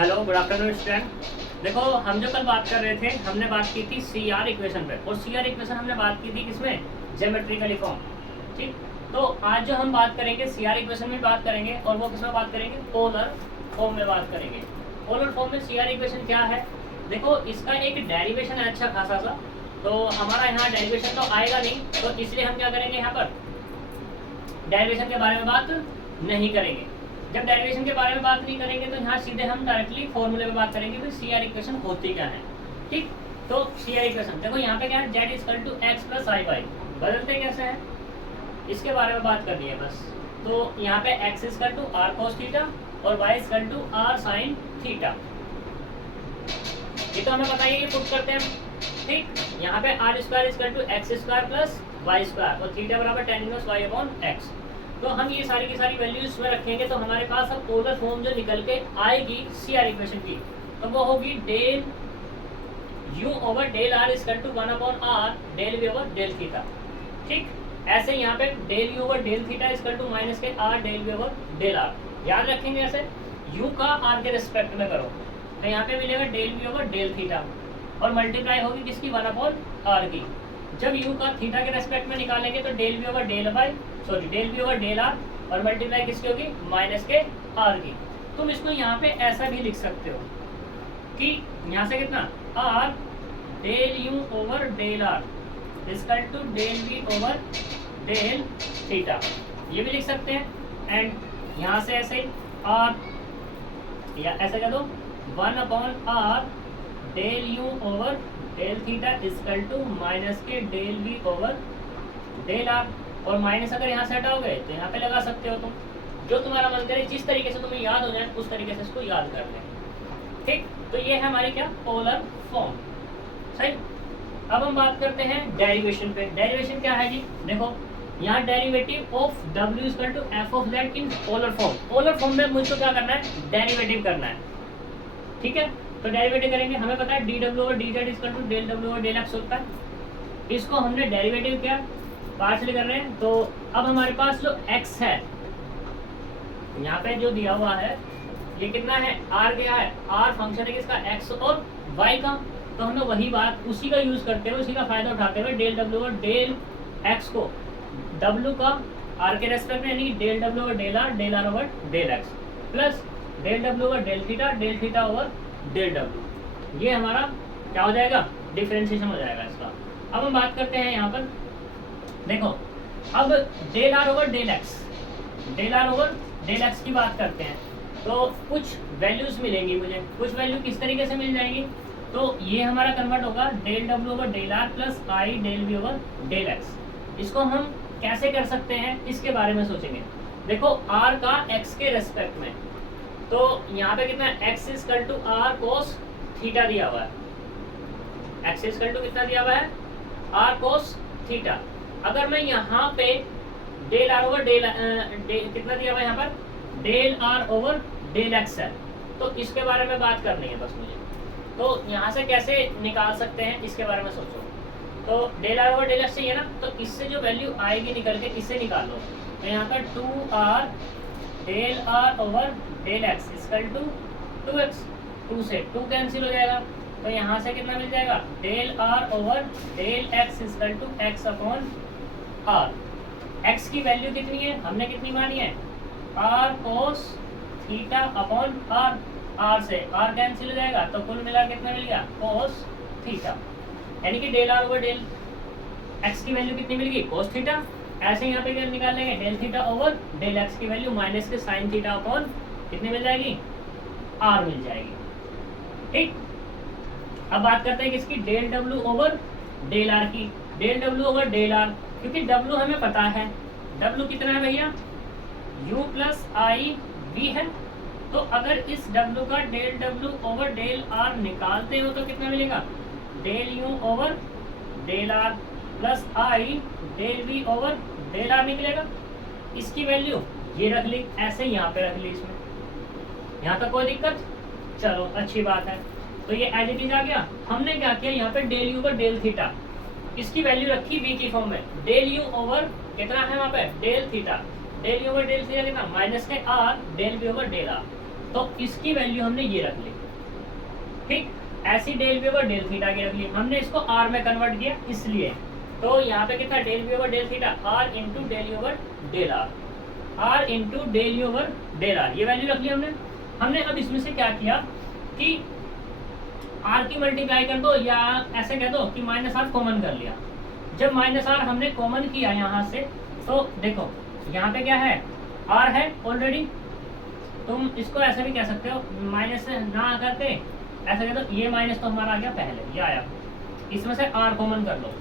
Hello good afternoon student. देखो हम जो कल बात कर रहे थे हमने बात की थी सी आर इक्वेशन पे, और सी आर इक्वेशन हमने बात की थी किसमें, ज्योमेट्रिकली फॉर्म। ठीक, तो आज जो हम बात करेंगे सी आर इक्वेशन में बात करेंगे, और वो किसमें बात करेंगे, पोलर फॉर्म में बात करेंगे। पोलर फॉर्म में सी आर इक्वेशन क्या है, देखो इसका एक डेरिवेशन है अच्छा खासा सा, तो हमारा यहाँ डेरिवेशन तो आएगा नहीं, तो इसलिए हम क्या करेंगे, यहाँ पर डेरिवेशन के बारे में बात नहीं करेंगे। जब डेरिवेशन के बारे में बात नहीं करेंगे तो यहाँ सीधे हम डायरेक्टली फॉर्मूले में बात करेंगे कि सी आर इक्वेशन होती क्या है। ठीक, तो सी आर इक्वेशन देखो यहाँ पे क्या है, Z equal to X plus I Y, बदलते कैसे हैं इसके बारे में बात करनी है बस। तो यहाँ पे X equal to R cos theta और Y equal to R sine theta, ये तो हमें पता ही है, ये पुट करते हैं। ठीक, यहाँ पे R square equal to X square plus Y square और थीटा बराबर tan inverse Y upon X. तो हम ये सारी की सारी वैल्यूज में रखेंगे, तो हमारे पास अब पोलर फॉर्म जो निकल के आएगी सी आर इक्वेशन की, तो वो होगी del you over del R equal to 1 upon R del we over del theta. ठीक, ऐसे यहाँ पे del you over del theta equal to minus के R del we over del R, याद रखेंगे ऐसे यू का आर के रिस्पेक्ट में करो, तो यहाँ पे मिलेगा del we over del theta और मल्टीप्लाई होगी किसकी, 1 अपॉन आर की। जब u का थीटा के रेस्पेक्ट में निकालेंगे तो del we over del Y, sorry del we over del are, और मल्टीप्लाई किसकी होगी, माइनस के आर की। तुम इसको यहाँ पे ऐसा भी लिख सकते हो कि यहाँ से कितना, R del you over del R equal to del we over del theta, ये भी लिख सकते हैं। एंड यहाँ से ऐसे ही आर, या ऐसे कर दो 1 upon R del you over del theta equal to minus के del we over del are, और माइनस अगर यहाँ से हटाओगे तो यहाँ पे लगा सकते हो तुम, जो तुम्हारा मन करे, जिस तरीके से तुम्हें याद हो जाए उस तरीके से इसको याद कर लें। ठीक, तो ये है हमारी क्या, पोलर फॉर्म। सही, अब हम बात करते हैं डेरिवेशन पे। डेरिवेशन क्या है जी, देखो यहाँ derivative of w equal to F of z in polar form. Polar form में मुझको क्या करना है, डेरिवेटिव करना है। ठीक है, तो डेरिवेटिव करेंगे, हमें पता है D W over D Z equal to del W over del X होता है। इसको हमने डेरिवेटिव किया, पार्शियल कर रहे हैं, तो अब हमारे पास जो x है यहाँ पे जो दिया हुआ है ये कितना है, r क्या है, r फंक्शन है किसका, x और y का। तो हमें वही बात उसी का यूज करते हुए, उसी का फायदा उठाते हुए del W over del x को w का r के रेस्पेक्ट में, यानी कि del W over del r over del x plus del W over del theta over del W, ये हमारा क्या हो जाएगा, डिफरेंशिएशन हो जाएगा इसका। अब हम बात करते हैं यहाँ पर, देखो अब del R over del x, del R over del X की बात करते हैं, तो कुछ वैल्यूज मिलेंगी मुझे, कुछ वैल्यू किस तरीके से मिल जाएंगी, तो ये हमारा कन्वर्ट होगा del W over del R plus I del we over del X. इसको हम कैसे कर सकते हैं इसके बारे में सोचेंगे। देखो आर का एक्स के रेस्पेक्ट में, तो यहाँ पे कितना X equal to R cos theta दिया हुआ है, एक्स इजकल टू कितना दिया हुआ है, आर कोस थीटा। अगर मैं यहाँ पे डेल आर ओवर डेल कितना दिया हुआ है, यहाँ पर del R over del X है, तो इसके बारे में बात करनी है बस मुझे। तो यहाँ से कैसे निकाल सकते हैं इसके बारे में सोचो। तो del R over del X चाहिए ना, तो इससे जो वैल्यू आएगी निकल के इससे निकाल लो, तो यहाँ पर 2r del R over del X equal to 2x, 2 से 2 कैंसिल हो जाएगा, तो यहाँ से कितना मिल जाएगा, del R over del X equal to X upon R. X की वैल्यू कितनी है, हमने कितनी मानी है, R cos theta upon R, R से आर कैंसिल हो जाएगा, तो कुल मिला कितना मिल गया, कोस थीटा, यानी कि del R over del X की वैल्यू कितनी मिल गई, कोस थीटा। ऐसे यहाँ पे निकालेंगे del theta over del X की वैल्यू माइनस के साइन थीटा अपॉन कितनी मिल जाएगी, आर मिल जाएगी। ठीक, अब बात करते हैं किसकी, del W over del R की। Del W over del R, क्योंकि डब्ल्यू हमें पता है, डब्ल्यू कितना है भैया, u प्लस आई वी है, तो अगर इस डब्ल्यू का del W over del R निकालते हो तो कितना मिलेगा, del you over del R plus I del we over del R निकलेगा। इसकी वैल्यू ये रख ली, ऐसे यहाँ पे रख ली, इसमें यहाँ तक कोई दिक्कत, चलो अच्छी बात है। तो ये एज इट इज आ गया। हमने क्या किया, यहाँ पे del you over del theta, इसकी वैल्यू रखी v की फॉर्म में, डेल यू ओवर कितना है वहाँ पे, del theta, del you over del theta कितना, माइनस के R del we over del are. तो इसकी वैल्यू हमने ये रख ली, ठीक। ऐसी del we over del theta की रख ली, हमने इसको आर में कन्वर्ट किया इसलिए। तो यहाँ पे कितना del we over del theta, R into del over del R, R into del over del are, ये वैल्यू रख ली हमने। अब इसमें से क्या किया कि आर की मल्टीप्लाई कर दो, या ऐसे कह दो कि माइनस आर कॉमन कर लिया। जब माइनस आर हमने कॉमन किया यहाँ से, तो देखो यहाँ पे क्या है, आर है ऑलरेडी। तुम इसको ऐसे भी कह सकते हो, माइनस से ना करके ऐसे कह दो, ये माइनस तो हमारा आ गया पहले, ये आया, इसमें से आर कॉमन कर लो,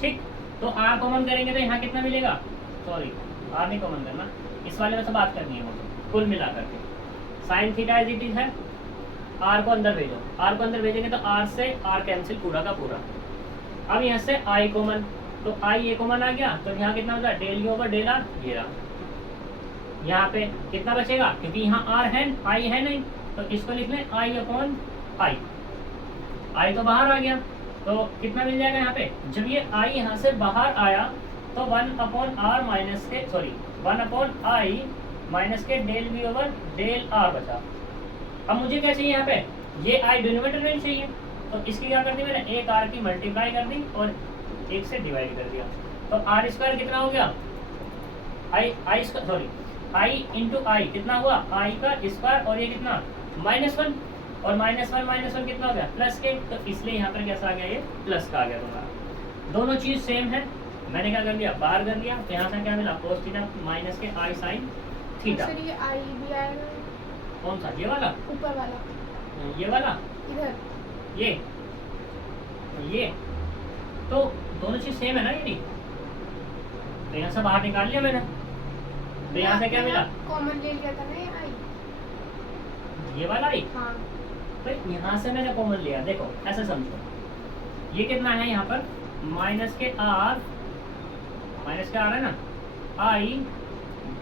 ठीक। तो आर कॉमन करेंगे तो यहाँ कितना मिलेगा, सॉरी आर नहीं कॉमन करना, इस वाले में से बात करनी है मुझे, कुल मिला करके sine theta is it is है, आर को अंदर भेजो, आर को अंदर भेजेंगे तो आर से आर कैंसिल पूरा का पूरा। अब यहाँ से आई कॉमन, तो आई ये कॉमन आ गया, तो यहाँ कितना होगा del you over del are, ये रहा। यहाँ पे कितना बचेगा, क्योंकि यहाँ आर है आई है नहीं, तो इसको लिख लें आई अपॉन आई, आई तो बाहर आ गया, तो कितना मिल जाएगा यहाँ पे, जब ये आई यहाँ से बाहर आया तो 1 अपॉन आर माइनस के, सॉरी 1 अपॉन आई माइनस के del we over del R बचा। अब मुझे क्या चाहिए यहाँ पे, ये आई डिनोमिनेटर में चाहिए, तो इसकी क्या कर दी मैंने, एक आर की मल्टीप्लाई कर दी और एक से डिवाइड कर दिया, तो आर स्क्वायर कितना हो गया, आई सॉरी आई इंटू आई कितना हुआ, आई का स्क्वायर, और ये कितना -1, और -1 कितना हो गया प्लस के, तो इसलिए यहाँ पर कैसा आ गया, ये प्लस का आ गया तुम्हारा। दोनों चीज सेम है, मैंने क्या कर दिया, बाहर कर दिया, तो यहाँ से क्या मिला कोस थीटा माइनस के आई साइन थीटा। ये आई भी आएगा, कौन सा, ये वाला, ऊपर वाला, ये वाला, इधर ये तो दोनों चीज सेम है ना, ये तो यहाँ से बाहर निकाल लिया मैंने, तो यहाँ से क्या मिला, कॉमन ले लिया था ना ये आई, ये वाला आई, हाँ तो यहाँ से मैंने कॉमन लिया, देखो ऐसे समझो, ये कितना है यहाँ पर माइनस के आर है ना, i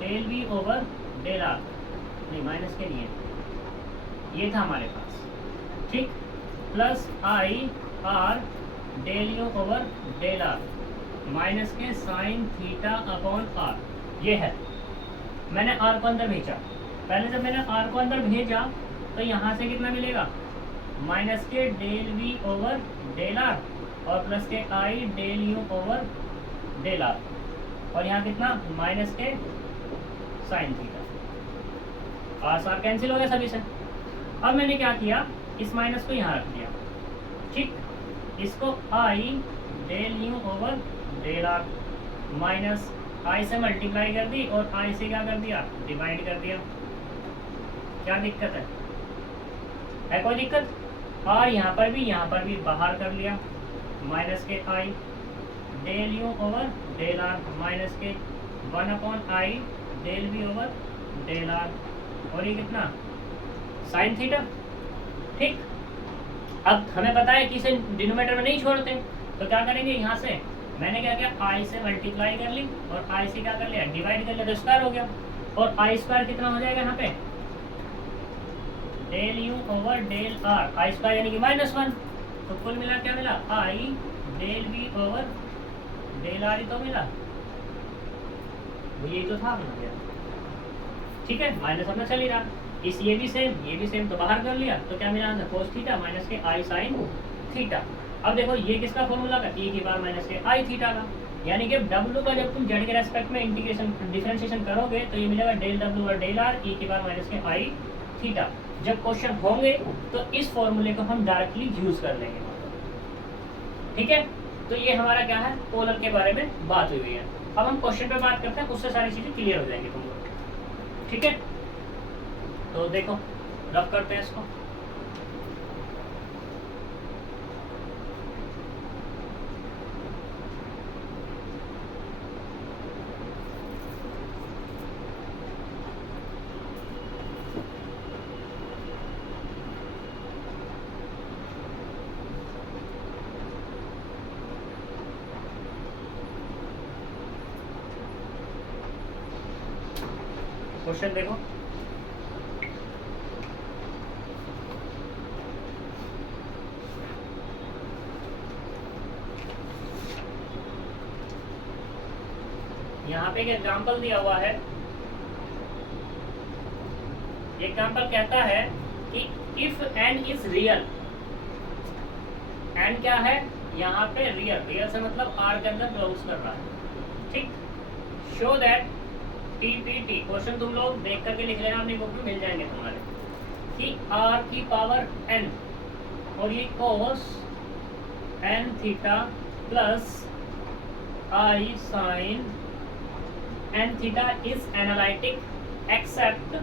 del we over del r, नहीं माइनस के नहीं है, ये था हमारे पास, ठीक, plus i r del you over del r minus के साइन थीटा अपॉन आर, ये है। मैंने आर को अंदर भेजा, पहले जब मैंने आर को अंदर भेजा तो यहाँ से कितना मिलेगा, माइनस के del we over del are और प्लस के i del you over del are, और यहाँ कितना माइनस के साइन थीटा, आर सार कैंसिल हो गया सभी से। अब मैंने क्या किया, इस माइनस को यहाँ रख दिया, ठीक, इसको i del you over del r minus i से मल्टीप्लाई कर दी और आई से क्या कर दिया, डिवाइड कर दिया। क्या दिक्कत है कोई दिक्कत, और यहाँ पर भी बाहर कर लिया, माइनस के i del you over del r minus के 1 upon i del we over del are, और ये कितना साइन थीटा, ठीक। अब हमें पता है कि इसे डिनोमिनेटर में नहीं छोड़ते, तो क्या करेंगे, यहाँ से मैंने क्या किया, आई से मल्टीप्लाई कर ली और आई से क्या कर लिया, डिवाइड कर लिया, तो स्क्वायर हो गया, और आई स्क्वायर कितना हो जाएगा यहाँ पे, del you over del r, i square यानी कि -1, तो कुल मिला क्या मिला, i del we over del r ही तो मिला, यही तो था अपना गया, ठीक है, माइनस अपना चल ही रहा, इस ये भी सेम तो बाहर कर लिया, तो क्या मिला कोस थीटा माइनस के आई साइन थीटा। अब देखो ये किसका फॉर्मूला का, e की पावर माइनस के आई थीटा का, यानी कि w का जब तुम z के रेस्पेक्ट में इंटीग्रेशन डिफरेंशिएशन करोगे तो ये मिलेगा डेल w और डेल r e की पावर माइनस के आई थीटा। जब क्वेश्चन होंगे तो इस फॉर्मूले को हम डायरेक्टली यूज कर लेंगे, ठीक है। तो ये हमारा क्या है, पोलर के बारे में बात हुई है। अब हम क्वेश्चन पे बात करते हैं, उससे सारी चीजें क्लियर हो जाएंगी तुमको, ठीक है। तो देखो रफ करते हैं इसको, क्वेश्चन देखो, यहाँ पे एक एग्जाम्पल दिया हुआ है, एग्जाम्पल कहता है कि if n is real, n क्या है यहाँ पे रियल, रियल से मतलब r के अंदर बिलोंग्स कर रहा है, ठीक। शो दैट TPT, क्वेश्चन तुम लोग देख करके लिख लेना, अपनी बुक में मिल जाएंगे तुम्हारे, कि r की पावर n और ये cos n theta plus I sin n theta is analytic except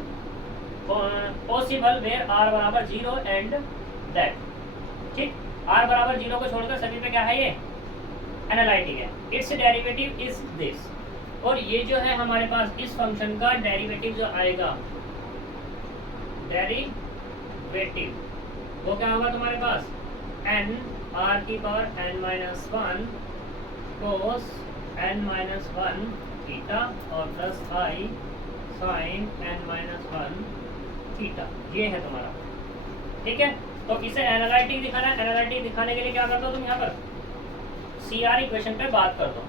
possible where r बराबर 0 एंड दैट, ठीक। r बराबर 0 को छोड़कर सभी पे क्या है, ये एनालिटिक है। इट्स डेरिवेटिव इज दिस, और ये जो है हमारे पास इस फंक्शन का डेरिवेटिव जो आएगा, डेरिवेटिव वो क्या होगा तुम्हारे पास, n r की power n minus 1 cos n minus 1 theta और plus I sin n minus 1 theta, ये है तुम्हारा, ठीक है। तो इसे एनालिटिक दिखाना है, एनालिटिक दिखाने के लिए क्या कर दो तुम यहाँ पर CR इक्वेशन पे बात कर दो।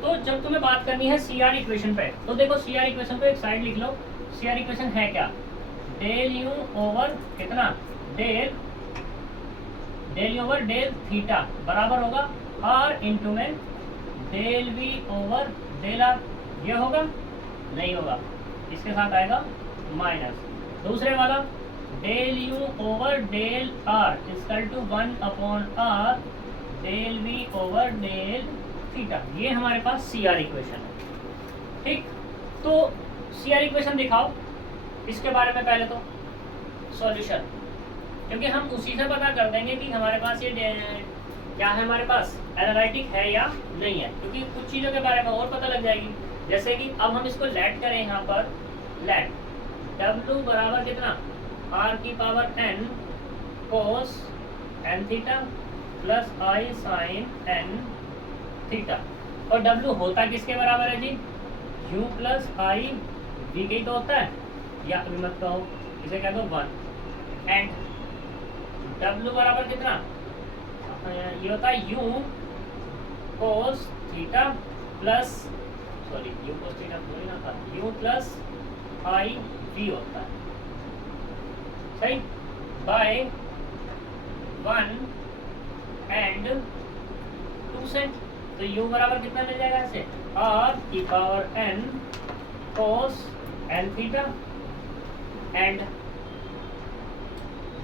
तो जब तुम्हें बात करनी है CR इक्वेशन पे, तो देखो CR इक्वेशन पे एक साइड लिख लो। CR इक्वेशन है क्या, डेल यू ओवर कितना, del you over del theta बराबर होगा r इंटू में del we over del r, ये होगा नहीं होगा, इसके साथ आएगा माइनस। दूसरे वाला del you over del r equal to 1 upon r del we over del theta, ये हमारे पास CR इक्वेशन है, ठीक। तो CR इक्वेशन दिखाओ, इसके बारे में पहले तो सॉल्यूशन, क्योंकि हम उसी से पता कर देंगे कि हमारे पास ये क्या है, हमारे पास एनालिटिक है या नहीं है, क्योंकि कुछ चीज़ों के बारे में और पता लग जाएगी। जैसे कि अब हम इसको लेट करें, यहाँ पर लेट W बराबर कितना, r की power n cos n theta plus I sin n theta, और W होता किसके बराबर है जी, u प्लस I v के तो होता है, या अभी मत कहो, इसे कह दो 1, एंड W बराबर कितना, ये होता है u cos theta plus, sorry u cos theta थोड़ी ना था, u प्लस I v होता है, सही, बाय 1 एंड 2 से। तो u बराबर कितना मिल जाएगा ऐसे, r की power n cos n theta and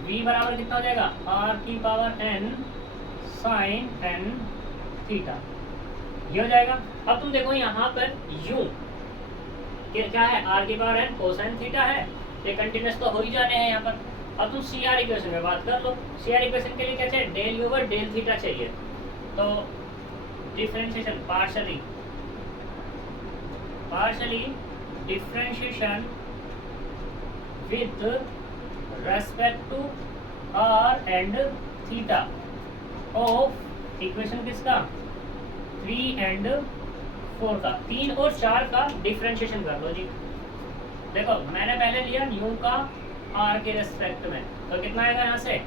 v बराबर कितना हो जाएगा, r की power n sin n theta, ये हो जाएगा। अब तुम देखो यहाँ पर u क्या है, r की power n cos n theta है, ये कंटिन्यूस तो हो ही जाने हैं यहाँ पर। अब तुम CR इक्वेशन में बात कर लो, CR इक्वेशन के लिए क्या चाहिए, del you over del theta चाहिए, तो differentiation partially differentiation with respect to r and theta of equation किसका, 3 एंड 4 का, 3 और 4 का डिफरेंशिएशन कर लो जी। देखो मैंने पहले लिया u का r के रेस्पेक्ट में, तो कितना आएगा यहाँ से,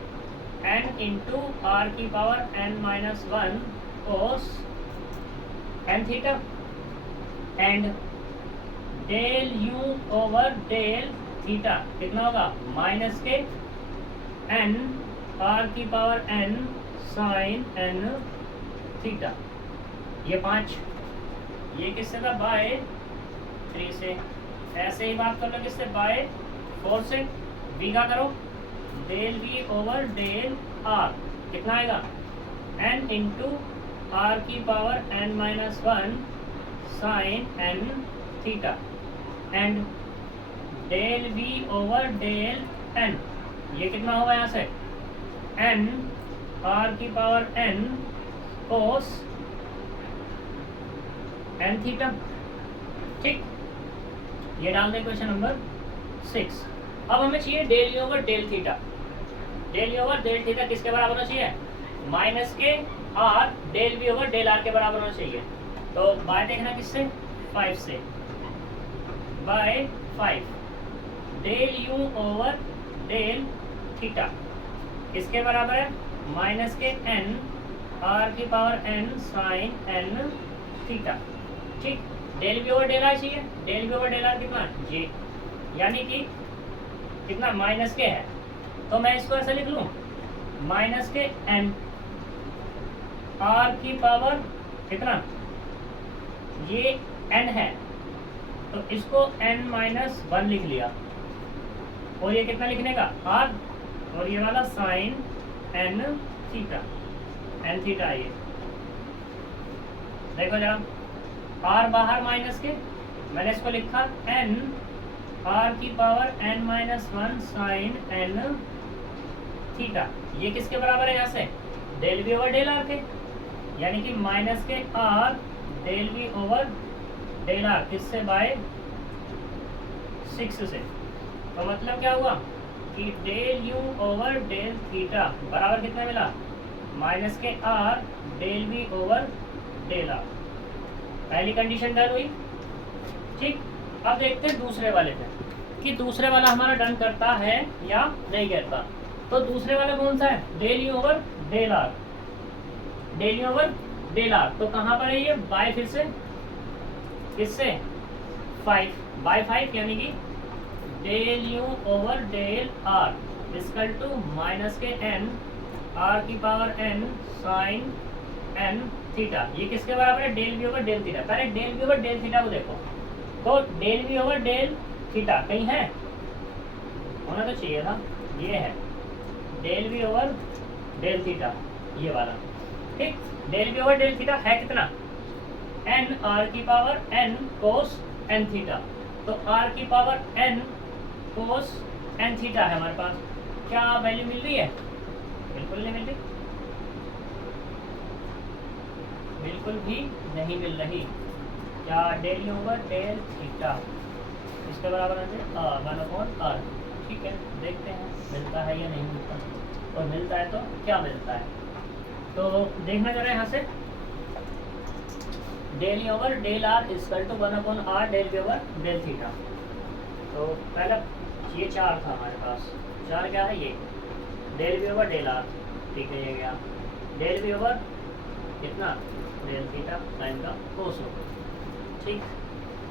n इंटू r की power n minus 1 cos n theta and del u over del theta कितना होगा, माइनस के n r की power n sin n theta, ये 5, ये किससे था, बाय 3 से। ऐसे ही बात कर लो किससे, बाय 4 से। v का करो, del v over del r कितना आएगा, n इंटू r की power n minus 1 sine n theta and del v over del n, ये कितना होगा यहाँ से, n r की power n cos n theta, ठीक। ये डाल दें क्वेश्चन नंबर 6। अब हमें चाहिए del you over del theta, del you over del theta किसके बराबर होना चाहिए, माइनस के r del we over del r के बराबर होना चाहिए। तो बाय देखना किससे, 5 से, by 5 del you over del theta किसके बराबर है, माइनस के n r की power n sine n theta, ठीक। Del we over del r चाहिए, del we over del r कितना, ये, यानी कि कितना माइनस के है, तो मैं इसको ऐसे लिख लूं माइनस के n r की पावर कितना, ये n है तो इसको n-1 लिख लिया, और ये कितना लिखने का r, और ये वाला sine n theta, n theta ये देखो जरा, r बाहर माइनस के, मैंने इसको लिखा n r की power n-1 sine n theta, ये किसके बराबर है यहाँ से, del we over del R के, यानी कि माइनस के r del we over del R, किससे बाय 6 से, तो मतलब क्या हुआ कि del you over del theta बराबर कितना मिला, माइनस के r del we over del R. पहली कंडीशन डन हुई, ठीक। अब देखते हैं दूसरे वाले पे कि दूसरे वाला हमारा डन करता है या नहीं करता। तो दूसरे वाला कौन सा है, del you over del r, del you over del are, तो कहाँ पर है ये, बाय फिर से किससे 5 बाय 5, यानी कि del you over del r equal to minus के n r की power n sine n theta, ये किसके बराबर है, del we over del theta. पहले del we over del theta को देखो, तो del we over del theta कहीं है, होना तो चाहिए था, ये है del we over del theta, ये वाला, ठीक। Del we over del theta है कितना, n r की पावर n कोस n थीटा, तो r की पावर n कोस n थीटा है हमारे पास। क्या वैल्यू मिल रही है, बिल्कुल नहीं मिल रही, बिल्कुल भी नहीं मिल रही। क्या, डेल ओवर डेल थीटा इसके बराबर है r 1/r, ठीक है। देखते हैं मिलता है या नहीं मिलता, और मिलता है तो क्या मिलता है, तो देखना जरा यहाँ से, del over del r equal to 1/r del we over del theta. तो पहला ये 4 था हमारे पास, 4 क्या है, ये del we over del r, ठीक है, ये गया डेल वी ओवर कितना डेल थीटा साइन का कोस होगा, ठीक।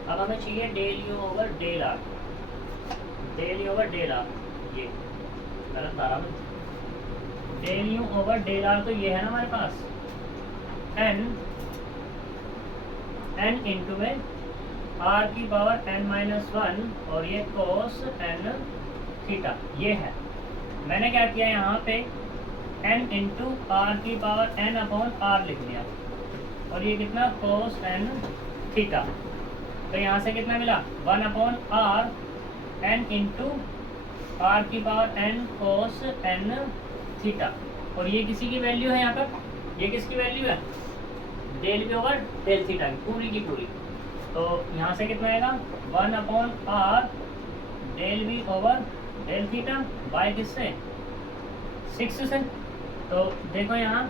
अब हमें चाहिए del you over del r, del you over del are, ये गलत बारह में, del you over del are, तो ये है ना हमारे पास n इंटू में r की पावर n-1, और ये कोस n थीटा, ये है। मैंने क्या किया यहाँ पे n इंटू r की पावर n अपॉन r लिख दिया, और ये कितना कोस n थीटा, तो यहाँ से कितना मिला 1/r n इंटू r की पावर n कोस n थीटा, और ये किसी की वैल्यू है यहाँ पर, ये किसकी वैल्यू है, del we over del theta की पूरी की पूरी, तो यहाँ से कितना आएगा 1/r del we over del theta by किससे 6 से, तो देखो यहाँ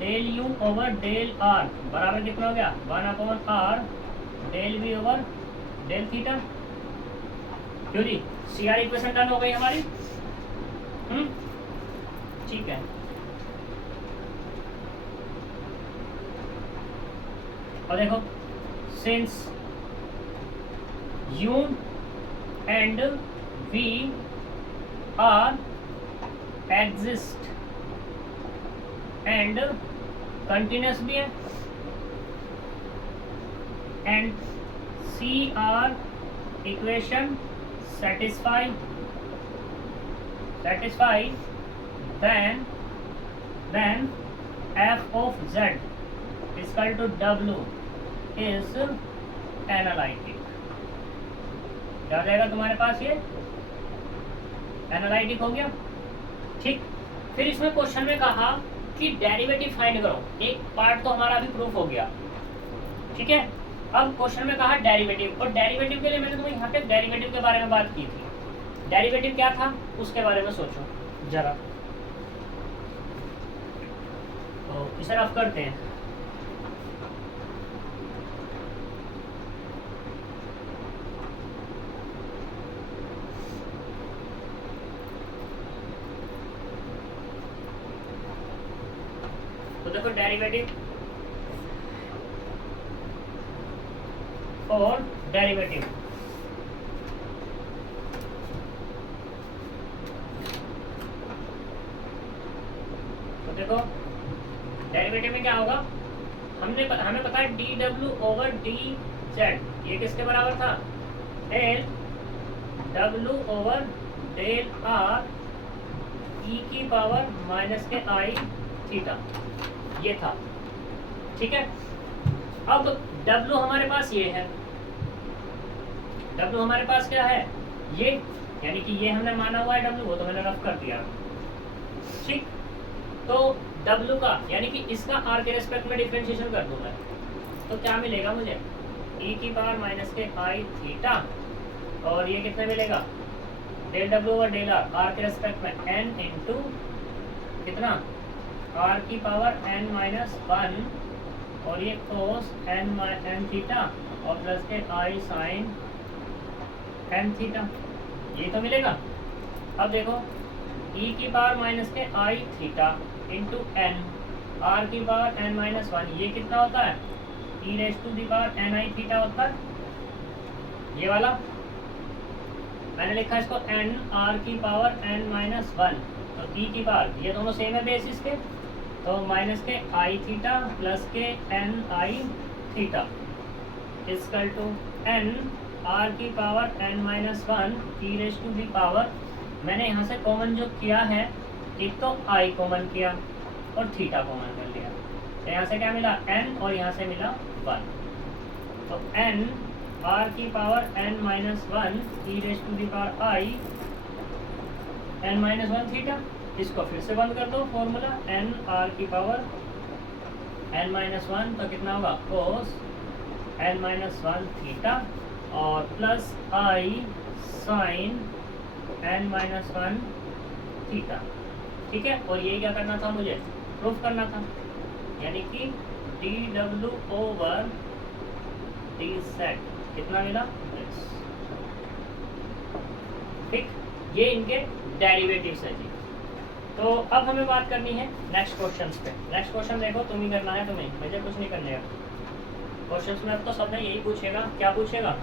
del you over del r बराबर कितना हो गया 1/r del we over del theta, क्यों जी, सी आर इक्वेशन डन हो गई हमारी, ठीक है। और देखो, since u and v are exist and continuous भी है, and C R equation satisfy, then f of z is equal to w is analytic. क्या हो जाएगा तुम्हारे पास, ये एनालिटिक हो गया, ठीक। फिर इसमें क्वेश्चन में कहा कि डेरिवेटिव फाइंड करो, एक पार्ट तो हमारा अभी प्रूफ हो गया, ठीक है। अब क्वेश्चन में कहा डेरिवेटिव, और डेरिवेटिव के लिए मैंने तुम्हें यहाँ पे डेरिवेटिव के बारे में बात की थी, डेरिवेटिव क्या था उसके बारे में सोचो जरा, तो इसे रफ करते हैं। तो देखो डेरिवेटिव और डेरिवेटिव, देखो डेरिवेटिव में क्या होगा, हमें पता है dw ओवर dz, ये किसके बराबर था, del w over del r e की पावर माइनस के आई थीटा, ये था। ठीक है, अब w हमारे पास ये है, w हमारे पास क्या है, ये, यानी कि ये हमने माना हुआ है w, वो तो मैंने रफ कर दिया। ठीक, तो w का यानी कि इसका r के रेस्पेक्ट में डिफरेंशिएशन कर दूं मैं, तो क्या मिलेगा मुझे, e की पावर माइनस के आई थीटा, और ये कितना मिलेगा, del w over del r के रेस्पेक्ट में n इंटू कितना, r की पावर n माइनस 1, और ये cos n थीटा और प्लस के i साइन n थीटा, ये तो मिलेगा। अब देखो e की पावर माइनस के i theta into n, r की पावर n माइनस 1, ये कितना होता है, e raise to the power n i theta होता है, ये वाला मैंने लिखा इसको n r की पावर n माइनस 1, तो e की पावर, ये दोनों सेम है बेसिस के, तो माइनस के आई थीटा प्लस के n i theta equal to n r की power n minus 1 e raise to the power, मैंने यहाँ से कॉमन जो किया है, एक तो i कॉमन किया और थीटा कॉमन कर लिया, तो यहाँ से क्या मिला n और यहाँ से मिला 1, तो n r की power n minus 1 e raise to the power i n minus 1 theta, इसको फिर से बंद कर दो फॉर्मूला, n r की पावर n माइनस 1, तो कितना होगा cos n माइनस 1 थीटा और plus i sine n minus 1 theta. ठीक है, और ये क्या करना था, मुझे प्रूफ करना था, यानी कि dw ओवर dz कितना मिला x। ठीक, ये इनके डेरिवेटिव्स है जी। तो अब हमें बात करनी है नेक्स्ट क्वेश्चंस पे। नेक्स्ट क्वेश्चन देखो, तुम ही करना है, तुम्हें, मुझे कुछ नहीं करने का। क्वेश्चंस में अब तो सबने यही पूछेगा, क्या पूछेगा,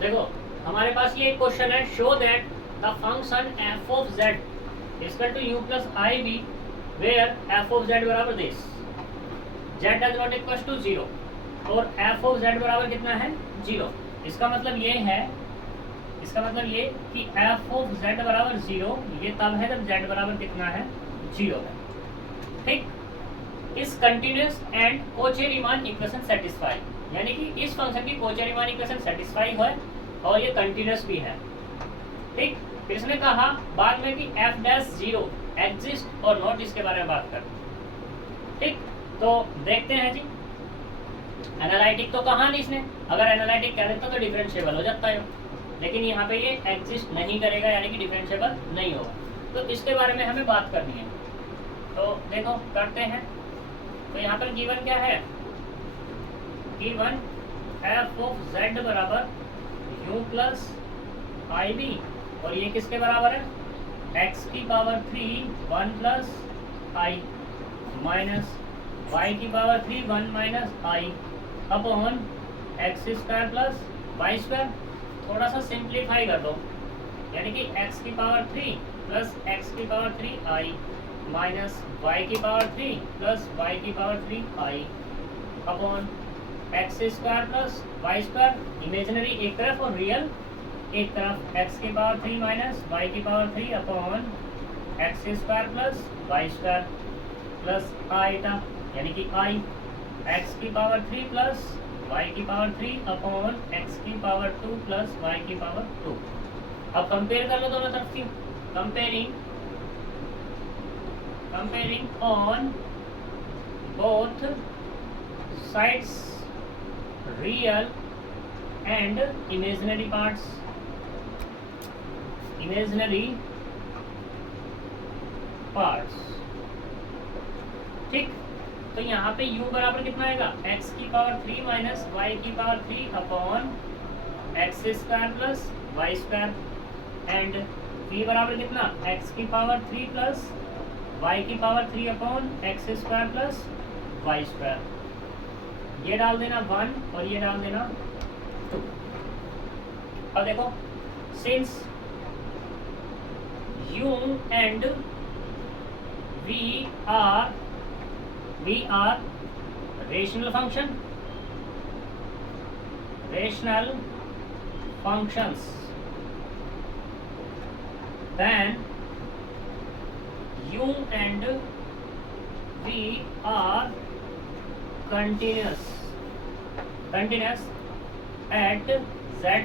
देखो हमारे पास ये एक क्वेश्चन है, show that the function f of z equal to u plus i b where f of z बराबर this, z does not equal to 0 और f ऑफ z बराबर कितना है 0। इसका मतलब ये है, इसका मतलब ये कि f ऑफ z बराबर 0 ये तब है जब z बराबर कितना है 0 है। ठीक, इस कंटिन्यूअस एंड कोचेरिमान इक्वेशन सेटिस्फाई, यानी कि इस फंक्शन की कोचेरिमान इक्वेशन सेटिस्फाई है और ये कंटिन्यूअस भी है। ठीक, फिर इसने कहा बाद में कि f डैश 0 एग्जिस्ट और नॉट, इसके बारे में बात कर। ठीक, तो देखते हैं जी, एनालिटिक तो कहा नहीं इसने, अगर एनालिटिक कह देता तो डिफरेंशिएबल हो जाता है, लेकिन यहाँ पे ये एग्जिस्ट नहीं करेगा, यानी कि डिफरेंशिएबल नहीं होगा, तो इसके बारे में हमें बात करनी है। तो देखो करते हैं, तो यहाँ पर गिवन क्या है, गिवन f ऑफ z बराबर u प्लस आई बी, और ये किसके बराबर है, x की power 3 1 plus i minus y की power 3 1 minus i upon x square plus Y square. थोड़ा सा सिंप्लीफाई कर दो, यानी कि x की पावर 3 प्लस एक्स की पावर 3 आई माइनस y की पावर 3 प्लस y की power 3 i upon x square plus Y square, imaginary एक तरफ और रियल एक तरफ, x की पावर 3 माइनस y की power 3 upon x square plus Y square plus iota, यानी कि i x की पावर 3 प्लस y की पावर 3 अपॉन x की पावर 2 प्लस y की पावर 2। अब कंपेयर कर लो दोनों तरफ की, comparing on both sides real and imaginary parts, ठीक, तो यहाँ पे u बराबर कितना आएगा, x की पावर 3 माइनस y की power 3 upon x square plus Y square, and v बराबर कितना, x की पावर 3 प्लस y की power 3 upon x square plus Y square. ये डाल देना 1 और ये डाल देना 2। अब देखो since u and v are rational functions, then u and v are continuous at z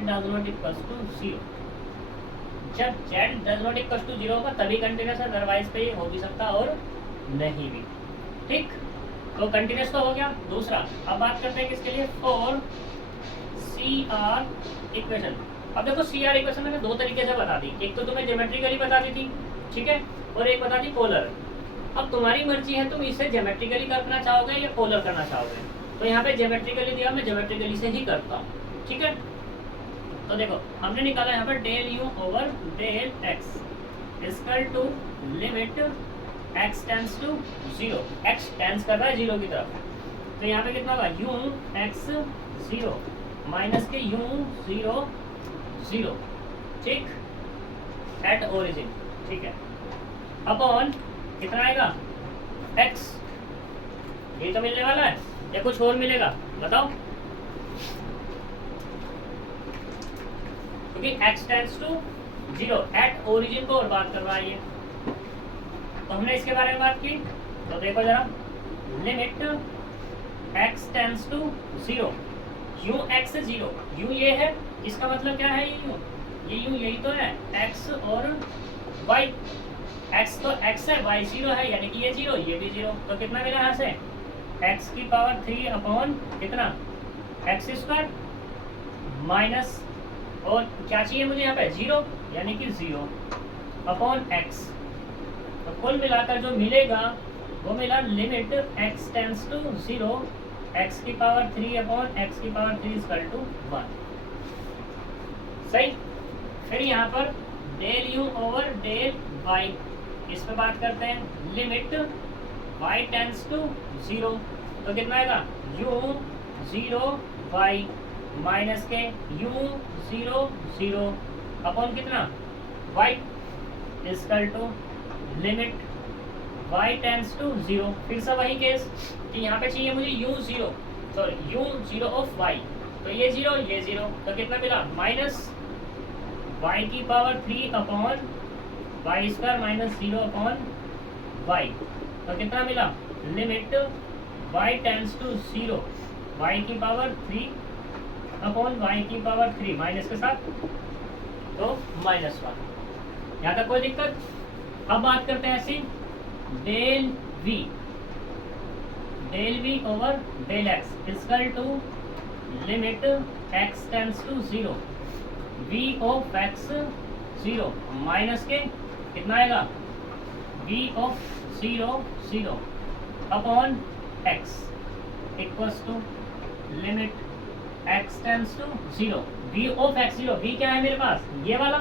does not equals to 0. जब z does not equals to 0 होगा तभी कंटिन्यूस है, अदरवाइज पे ये हो भी सकता और नहीं भी। ठीक, तो कंटिन्यूस तो हो गया। दूसरा अब बात करते हैं किसके लिए, फॉर CR इक्वेशन। अब देखो CR इक्वेशन मैंने दो तरीके से बता दी, एक तो तुम्हें ज्योमेट्रिकली बता दी थी, ठीक है, और एक बता दी पोलर। अब तुम्हारी मर्जी है, तुम इसे ज्योमेट्रिकली करना चाहोगे या पोलर करना चाहोगे। तो यहाँ पे ज्योमेट्रिकली दिया, मैं ज्योमेट्रिकली से ही करता हूँ, ठीक है। तो देखो हमने निकाला यहाँ पर del you over del x equal to limit x tends to 0, x tends कर रहा है 0 की तरफ। तो यहाँ पे कितना होगा, यू एक्स 0 माइनस के यू 0 0, ठीक, एट ओरिजिन, ठीक है, अपॉन कितना आएगा x, ये तो मिलने वाला है या कुछ और मिलेगा बताओ, क्योंकि x tends to 0 at origin को और बात कर रहा है ये। तो हमने इसके बारे में बात की, तो देखो जरा, limit x tends to 0, u x 0, u ये है, इसका मतलब क्या है, ये यू यही तो है x और y, x तो x है, y 0 है, यानी कि ये 0 ये भी 0। तो कितना मिला यहाँ से, x की पावर 3 अपॉन कितना x स्क्वायर माइनस, और क्या चाहिए मुझे यहाँ पे 0, यानी कि 0 अपॉन x। तो कुल मिलाकर जो मिलेगा वो मिला limit x tends to 0, x की पावर 3 अपॉन x की पावर 3 इक्वल टू 1। सही। फिर यहाँ पर del u over del y, इस पे बात करते हैं, लिमिट y टेंस टू 0, तो कितना आएगा u 0 y माइनस के u 0 0 अपॉन कितना y equal to limit y tends to 0। फिर से वही केस कि यहाँ पे चाहिए मुझे u 0 ऑफ y, तो ये 0 ये 0, तो कितना मिला माइनस y की power 3 upon y square minus 0 upon y, तो कितना मिला limit y tends to 0, y की पावर 3 अपॉन y की पावर 3 माइनस के साथ, तो -1। यहाँ तक कोई दिक्कत। अब बात करते हैं ऐसी, del v over del x equal to limit x tends to 0, v of x 0 minus के कितना आएगा v of 0 0 upon x equals to limit x tends to 0, v of x 0, v क्या है मेरे पास ये वाला,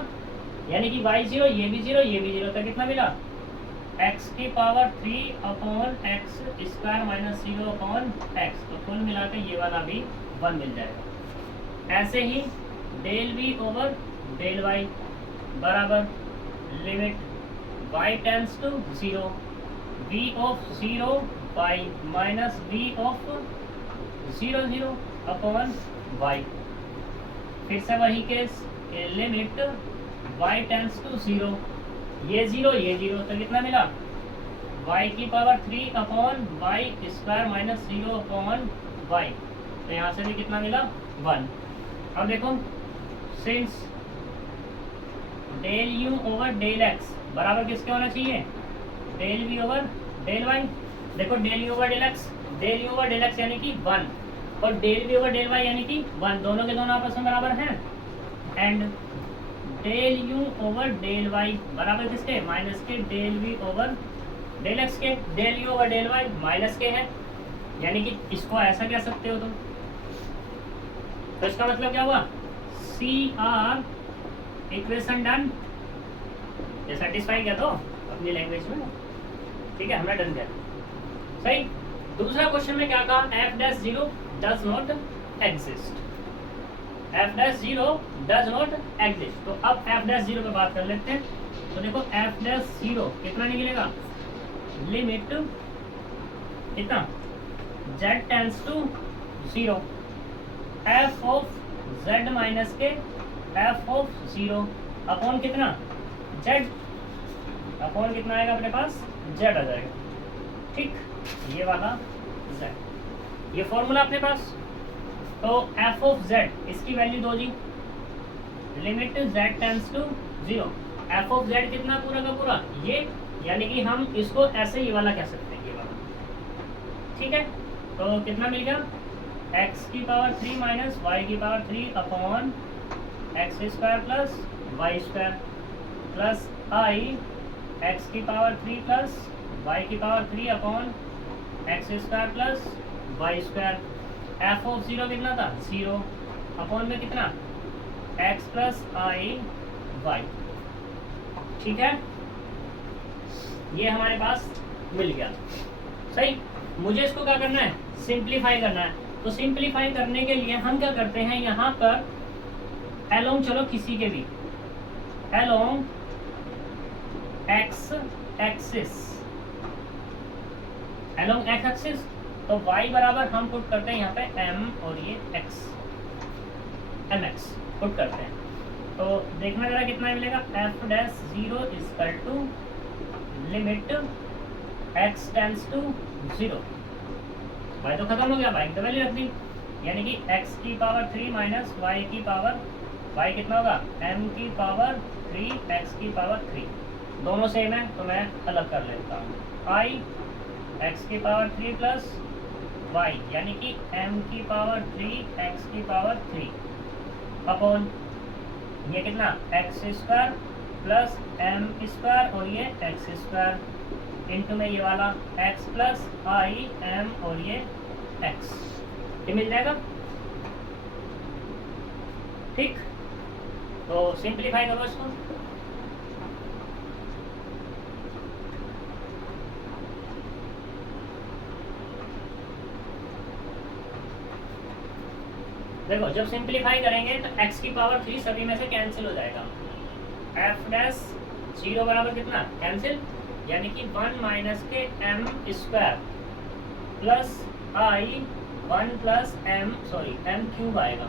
यानी कि y 0 ये भी 0 ये भी 0, तो कितना मिला x की power 3 upon x square minus 0 upon x, तो कुल मिलाकर ये वाला भी 1 मिल जाएगा। ऐसे ही del v over del y बराबर limit y tends to 0, v of 0 y minus v of 0 0 upon y। फिर से वही case, limit y tends to 0, ये 0 ये 0, तो कितना मिला y की power 3 upon y square minus 0 upon y, तो यहाँ से भी कितना मिला 1। अब देखो since del u over del x बराबर किसके होना चाहिए, del v over del y। देखो del u over del x यानी कि 1 और del v over del y यानी कि 1, दोनों के दोनों आपस में बराबर हैं। And del u over del y बराबर किसके, माइनस के del v over del x के। Del u over del y minus के है, यानी कि इसको ऐसा कह सकते हो तुम। तो इसका मतलब क्या हुआ, CR इक्वेशन डन, ये सेटिस्फाई किया तो अपनी लैंग्वेज में, ठीक है, हमने डन किया। सही। दूसरा क्वेश्चन में क्या कहा, f' 0 does not exist. F dash zero does not exist. तो अब एफ डैश जीरो पे बात कर लेते हैं। तो देखो एफ डैश जीरो कितना निकलेगा, लिमिट कितना z tends to zero, f of z minus के एफ ऑफ जीरो अपॉन कितना z, अपॉन कितना आएगा अपने पास z आ जाएगा। ठीक, ये वाला z, ये फॉर्मूला अपने पास। तो एफ ऑफ z इसकी वैल्यू दो जी, limit z tends to zero, f of z कितना पूरा का पूरा ये, यानी कि हम इसको ऐसे ये वाला कह सकते हैं, ये वाला। ठीक है, तो कितना मिल गया, x की पावर 3 माइनस वाई की power 3 upon x square plus Y square plus i x की पावर 3 प्लस वाई की power 3 upon x square plus Y square. F of zero कितना था, जीरो, अपॉन में कितना एक्स प्लस आई वाई। ठीक है, ये हमारे पास मिल गया। सही, मुझे इसको क्या करना है, सिंप्लीफाई करना है। तो सिंप्लीफाई करने के लिए हम क्या करते हैं, यहाँ पर एलोंग, चलो किसी के भी along x axis, along x axis, तो y बराबर हम पुट करते हैं यहाँ पे m और ये x, mx पुट करते हैं। तो देखना जरा कितना मिलेगा, f dash zero equal to limit x tends to zero, y तो खत्म हो गया, y की तो वैल्यू रख दी, यानी कि x की पावर 3 माइनस y की पावर, y कितना होगा m की पावर 3 x की पावर 3, दोनों सेम है तो मैं अलग कर लेता हूँ। i x की पावर 3 प्लस y, यानी कि m की पावर 3 x की पावर 3 अपॉन ये कितना x square plus m square और ये x स्क्वायर इंटू में ये वाला x प्लस आई m और ये x, ये मिल जाएगा। ठीक, तो सिंप्लीफाई करो इसको। देखो जब सिंप्लीफाई करेंगे तो x की पावर 3 सभी में से कैंसिल हो जाएगा, एफ डैश जीरो बराबर कितना कैंसिल, यानी कि 1 माइनस के m स्क्वायर प्लस आई 1 plus m, sorry m cube आएगा,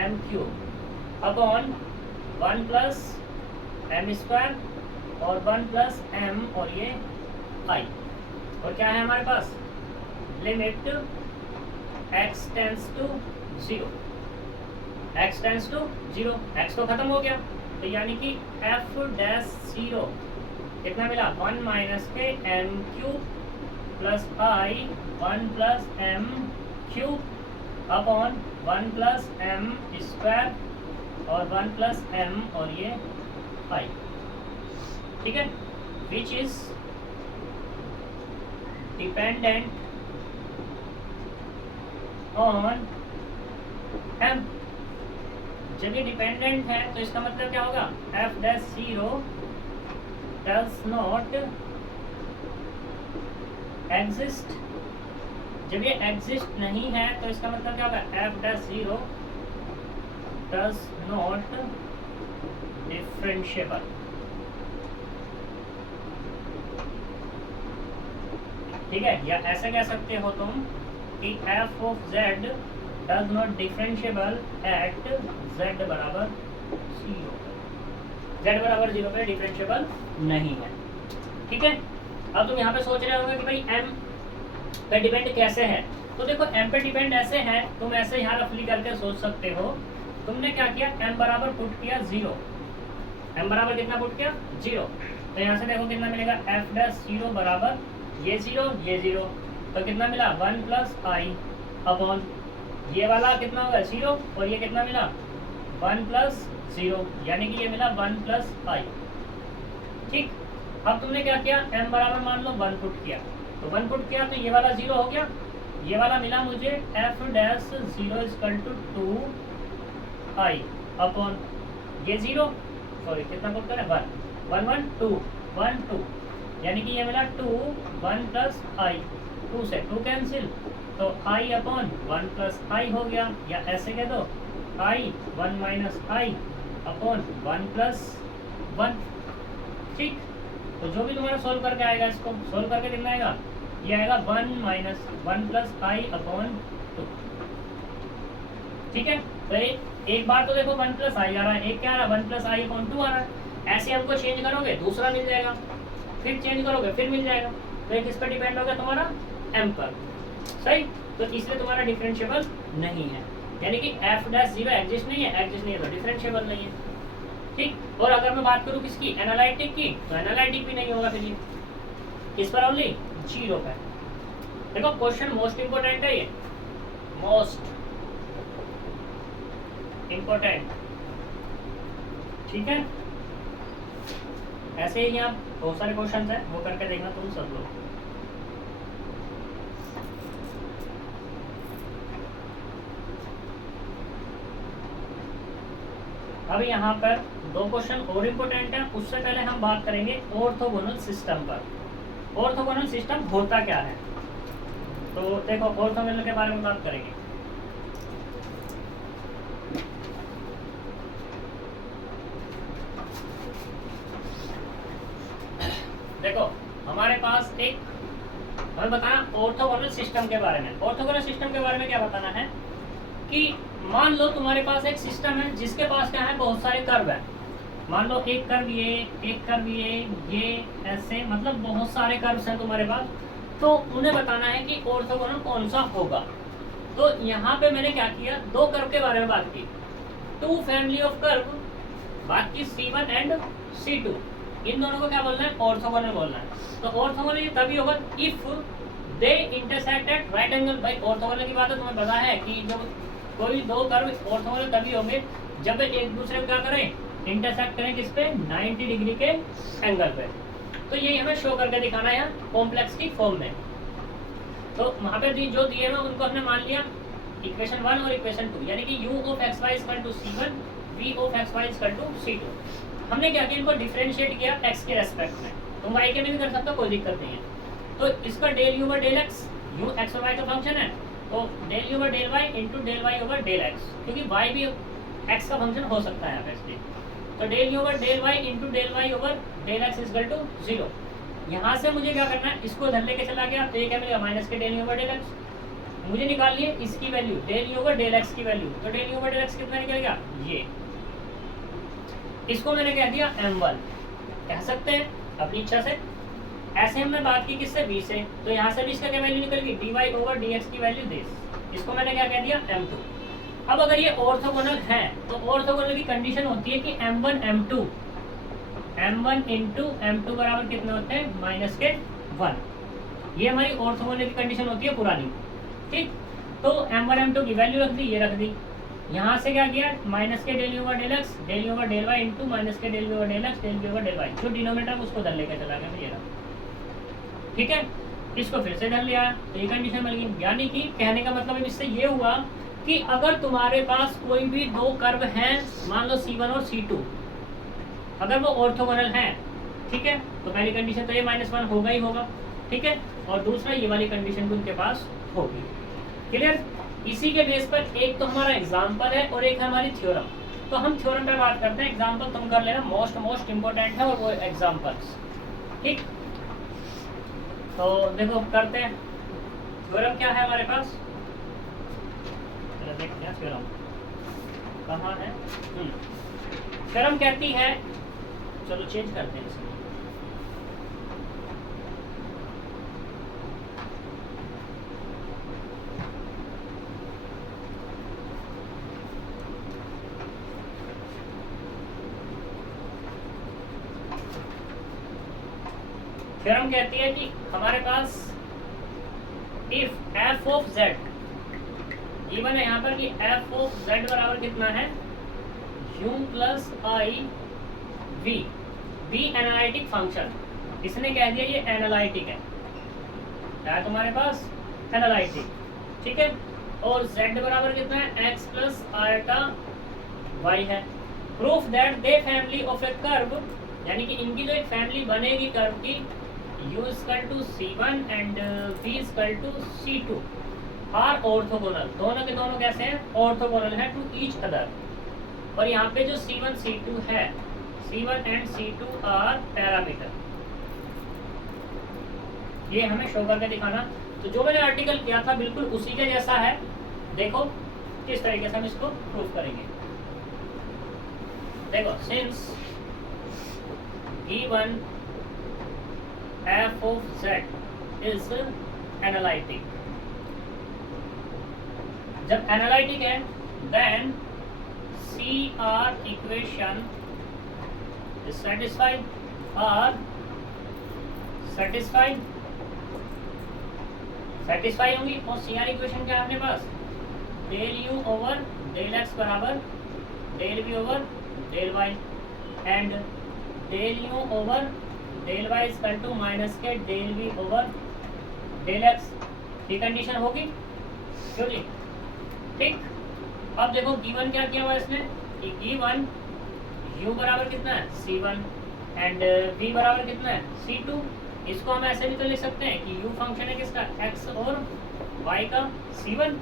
m cube upon 1 plus m square और 1 प्लस m और ये i, और क्या है हमारे पास limit x tends to zero, x tends to zero, x तो खत्म हो गया, तो यानी कि f डैश जीरो कितना मिला 1 माइनस के m क्यूब प्लस आई 1 plus m cube upon 1 plus m square और 1 प्लस m और ये i। ठीक है, which is dependent on m। जब ये डिपेंडेंट है तो इसका मतलब क्या होगा, f dash zero does not exist. जब ये एग्जिस्ट नहीं है तो इसका मतलब क्या होगा, f dash zero does not differentiable. ठीक है, या ऐसे कह सकते हो तुम कि f of z does not differentiable eight z बराबर जीरो, z बराबर जीरो पे डिफरेंशिएबल नहीं है। ठीक है, अब तुम यहाँ पे सोच रहे होगे कि भाई m पे डिपेंड कैसे है, तो देखो m पे डिपेंड ऐसे है, तुम ऐसे यहाँ रफली करके सोच सकते हो। तुमने क्या किया, m बराबर पुट किया जीरो, m बराबर कितना पुट किया जीरो, तो यहाँ से देखो कितना मिलेगा, f डैश जीरो बराबर ये जीरो, तो कितना मिला 1 प्लस आई अपॉन ये वाला कितना होगा जीरो और ये कितना मिला 1 प्लस जीरो, यानी कि ये मिला 1 प्लस आई। ठीक, अब तुमने क्या किया, m बराबर मान लो 1 पुट किया, तो 1 पुट किया तो ये वाला जीरो हो गया, ये वाला मिला मुझे f dash zero equal to 2 i upon ये जीरो, सॉरी कितना पुट करें 1 1 1 2 1 2, यानी कि ये मिला 2 1 प्लस आई, 2 से 2 कैंसिल, तो i अपॉन 1 प्लस आई हो गया, या ऐसे कह दो आई 1 माइनस आई अपॉन 1 प्लस 1। ठीक, तो जो भी तुम्हारा सोल्व करके आएगा, इसको सोल्व करके कितना आएगा, ये आएगा 1 माइनस 1 प्लस आई अपॉन 2। ठीक है, तो एक बार तो देखो 1 प्लस आई आ रहा है, एक क्या आ रहा है 1 प्लस आई अपॉन 2 आ रहा है। ऐसे हमको चेंज करोगे दूसरा मिल जाएगा, फिर चेंज करोगे फिर मिल जाएगा। तो ये किस पर डिपेंड होगा, तुम्हारा m पर। सही, तो इसलिए तुम्हारा डिफरेंशिएबल नहीं है, यानी कि f डैश 0 एग्जिस्ट नहीं है, एग्जिस्ट नहीं है तो डिफरेंशिएबल नहीं है। ठीक, और अगर मैं बात करूँ किसकी, एनालिटिक की, तो एनालिटिक भी नहीं होगा फिर ये, किस पर ओनली 0 पे। देखो क्वेश्चन मोस्ट इंपोर्टेंट है, ये मोस्ट इंपोर्टेंट। ठीक है, ऐसे ही यहाँ बहुत सारे क्वेश्चंस हैं, वो करके देखना तुम सब लोग। अब यहाँ पर 2 क्वेश्चन और इम्पोर्टेंट है, उससे पहले हम बात करेंगे ऑर्थोगोनल सिस्टम पर। ऑर्थोगोनल सिस्टम होता क्या है, तो देखो ऑर्थोगोनल के बारे में बात करेंगे। देखो हमारे पास एक, हमें बताना ऑर्थोगोनल सिस्टम के बारे में। ऑर्थोगोनल सिस्टम के बारे में क्या बताना है कि मान लो तुम्हारे पास एक सिस्टम है जिसके पास क्या है, बहुत सारे कर्व है। मान लो एक कर्व ये ऐसे, मतलब बहुत सारे कर्व्स हैं तुम्हारे पास, तो उन्हें बताना है कि ऑर्थोगोनल कौन सा होगा। तो यहाँ पे मैंने क्या किया, 2 कर्व के बारे में बात की, 2 फैमिली ऑफ कर्व, बात की C1 एंड C2, इन दोनों को क्या बोलना है, ऑर्थोगोनल बोलना है। तो ऑर्थोगोनल ये तभी होगा if they intersect at right angle. भाई ऑर्थोगोनल की बात है, तुम्हें पता है कि जब कोई 2 कर्व ऑर्थोगोनल तभी होंगे जब वे एक दूसरे को क्या करें, इंटरसेक्ट करें, किस पे, 90 डिग्री के एंगल पे। तो यही हमें शो करके दिखाना है यहाँ कॉम्प्लेक्स की फॉर्म में। तो वहाँ पे जो दिए हैं उनको हमने मान लिया इक्वेशन 1 और इक्वेशन 2, यानी कि u of x y equal to C1, v of x y equal to C2। हमने क्या किया, इनको डिफरेंशिएट किया x के रेस्पेक्ट में, तुम y के में भी कर सकते हो, कोई दिक्कत नहीं है। तो इसका del u over del x, u x और y का फंक्शन है, तो del u over del y into del y over del x, क्योंकि y भी x का फंक्शन हो सकता है यहाँ पे। तो del u over del y into del y over del x equal to 0। यहाँ से मुझे क्या करना है, इसको इधर लेके चला गया, तो ये क्या मिलेगा, माइनस के del u over del x। मुझे निकालनी है इसकी value, del u over del x की वैल्यू, तो del u over del x कितना निकलेगा, ये, इसको मैंने कह दिया m1, कह सकते हैं अपनी इच्छा से। ऐसे हमने बात की किससे, v से, तो यहाँ से भी इसका क्या वैल्यू निकल गई, dy ओवर dx की वैल्यू दिस, इसको मैंने क्या कह दिया, m2। अब अगर ये ऑर्थोगोनल है तो ऑर्थोगोनल की कंडीशन होती है कि m1 m1 इंटू m2 बराबर कितने होते हैं, माइनस के 1। ये हमारी ऑर्थोगोनल की कंडीशन होती है पुरानी। ठीक, तो m1 m2 की वैल्यू रख दी, ये रख दी। यहाँ से क्या किया, माइनस के del over del x, del over del y into minus के del over del x, del over del y, जो डिनोमिनेटर उसको इधर लेकर चला गया भैया। ठीक है, इसको फिर से इधर ले आया, तो ये कंडीशन मिल गई। यानी कि कहने का मतलब इससे ये हुआ कि अगर तुम्हारे पास कोई भी 2 कर्व हैं, मान लो C1 और C2, अगर वो ऑर्थोगोनल हैं, ठीक है, तो पहली कंडीशन तो ये -1 होगा ही होगा। ठीक है, और दूसरा ये वाली कंडीशन भी उनके पास होगी। क्लियर, इसी के बेस पर एक तो हमारा एग्जाम्पल है और एक है हमारी थ्योरम। तो हम थ्योरम पे बात करते हैं, एग्जाम्पल तुम कर लेना, मोस्ट इम्पोर्टेंट है और वो एग्जाम्पल्स। ठीक, तो देखो करते हैं थ्योरम क्या है हमारे पास, देखते हैं थ्योरम कहाँ है। थ्योरम कहती है, चलो चेंज करते हैं इसमें। थ्योरम कहती है कि हमारे पास if f of z, even है यहाँ पर कि f ऑफ z बराबर कितना है, u प्लस आई v, v एनालिटिक फंक्शन, इसने कह दिया ये एनालिटिक है, क्या है तुम्हारे पास, एनालिटिक। ठीक है, और z बराबर कितना है, x प्लस आयटा y है। Proof that they family of A curve, यानी कि इनकी जो एक फैमिली बनेगी कर्व की, u equal to C1 and v equal to C2, are orthogonal, दोनों के दोनों कैसे हैं, ऑर्थोगोनल है टू ईच अदर। और यहाँ पे जो C1 C2 है, C1 and C2 are parameter, ये हमें शो करके दिखाना। तो जो मैंने आर्टिकल किया था बिल्कुल उसी के जैसा है, देखो किस तरीके से हम इसको प्रूव करेंगे। देखो since given f of z is analytic, जब एनालिटिक है then CR equation is satisfied or satisfied, satisfy होंगी। और CR इक्वेशन क्या है अपने पास, del u over del x बराबर del v over del y and del u over del y equal to minus के del v over del x, ये condition होगी क्यों जी, ठीक। अब देखो गिवन क्या किया हुआ इसने कि गिवन u बराबर कितना है C1 एंड v बराबर कितना है C2। इसको हम ऐसे भी तो लिख सकते हैं कि u फंक्शन है किसका, x और y का C1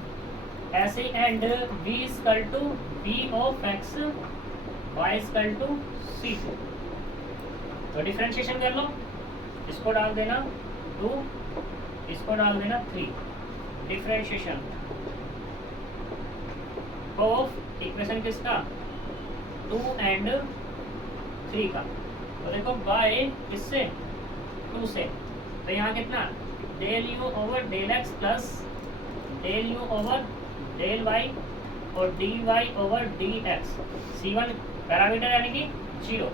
ऐसे, and v equal to v of x, y equal to C2। तो डिफरेंशिएशन कर लो, इसको डाल देना 2, इसको डाल देना 3, डिफरेंशिएशन ऑफ इक्वेशन किसका 2 एंड 3 का। तो देखो बाय किससे 2 से, तो यहाँ कितना del u over del x plus del u over del y और dy over dx, C1 parameter यानी कि 0।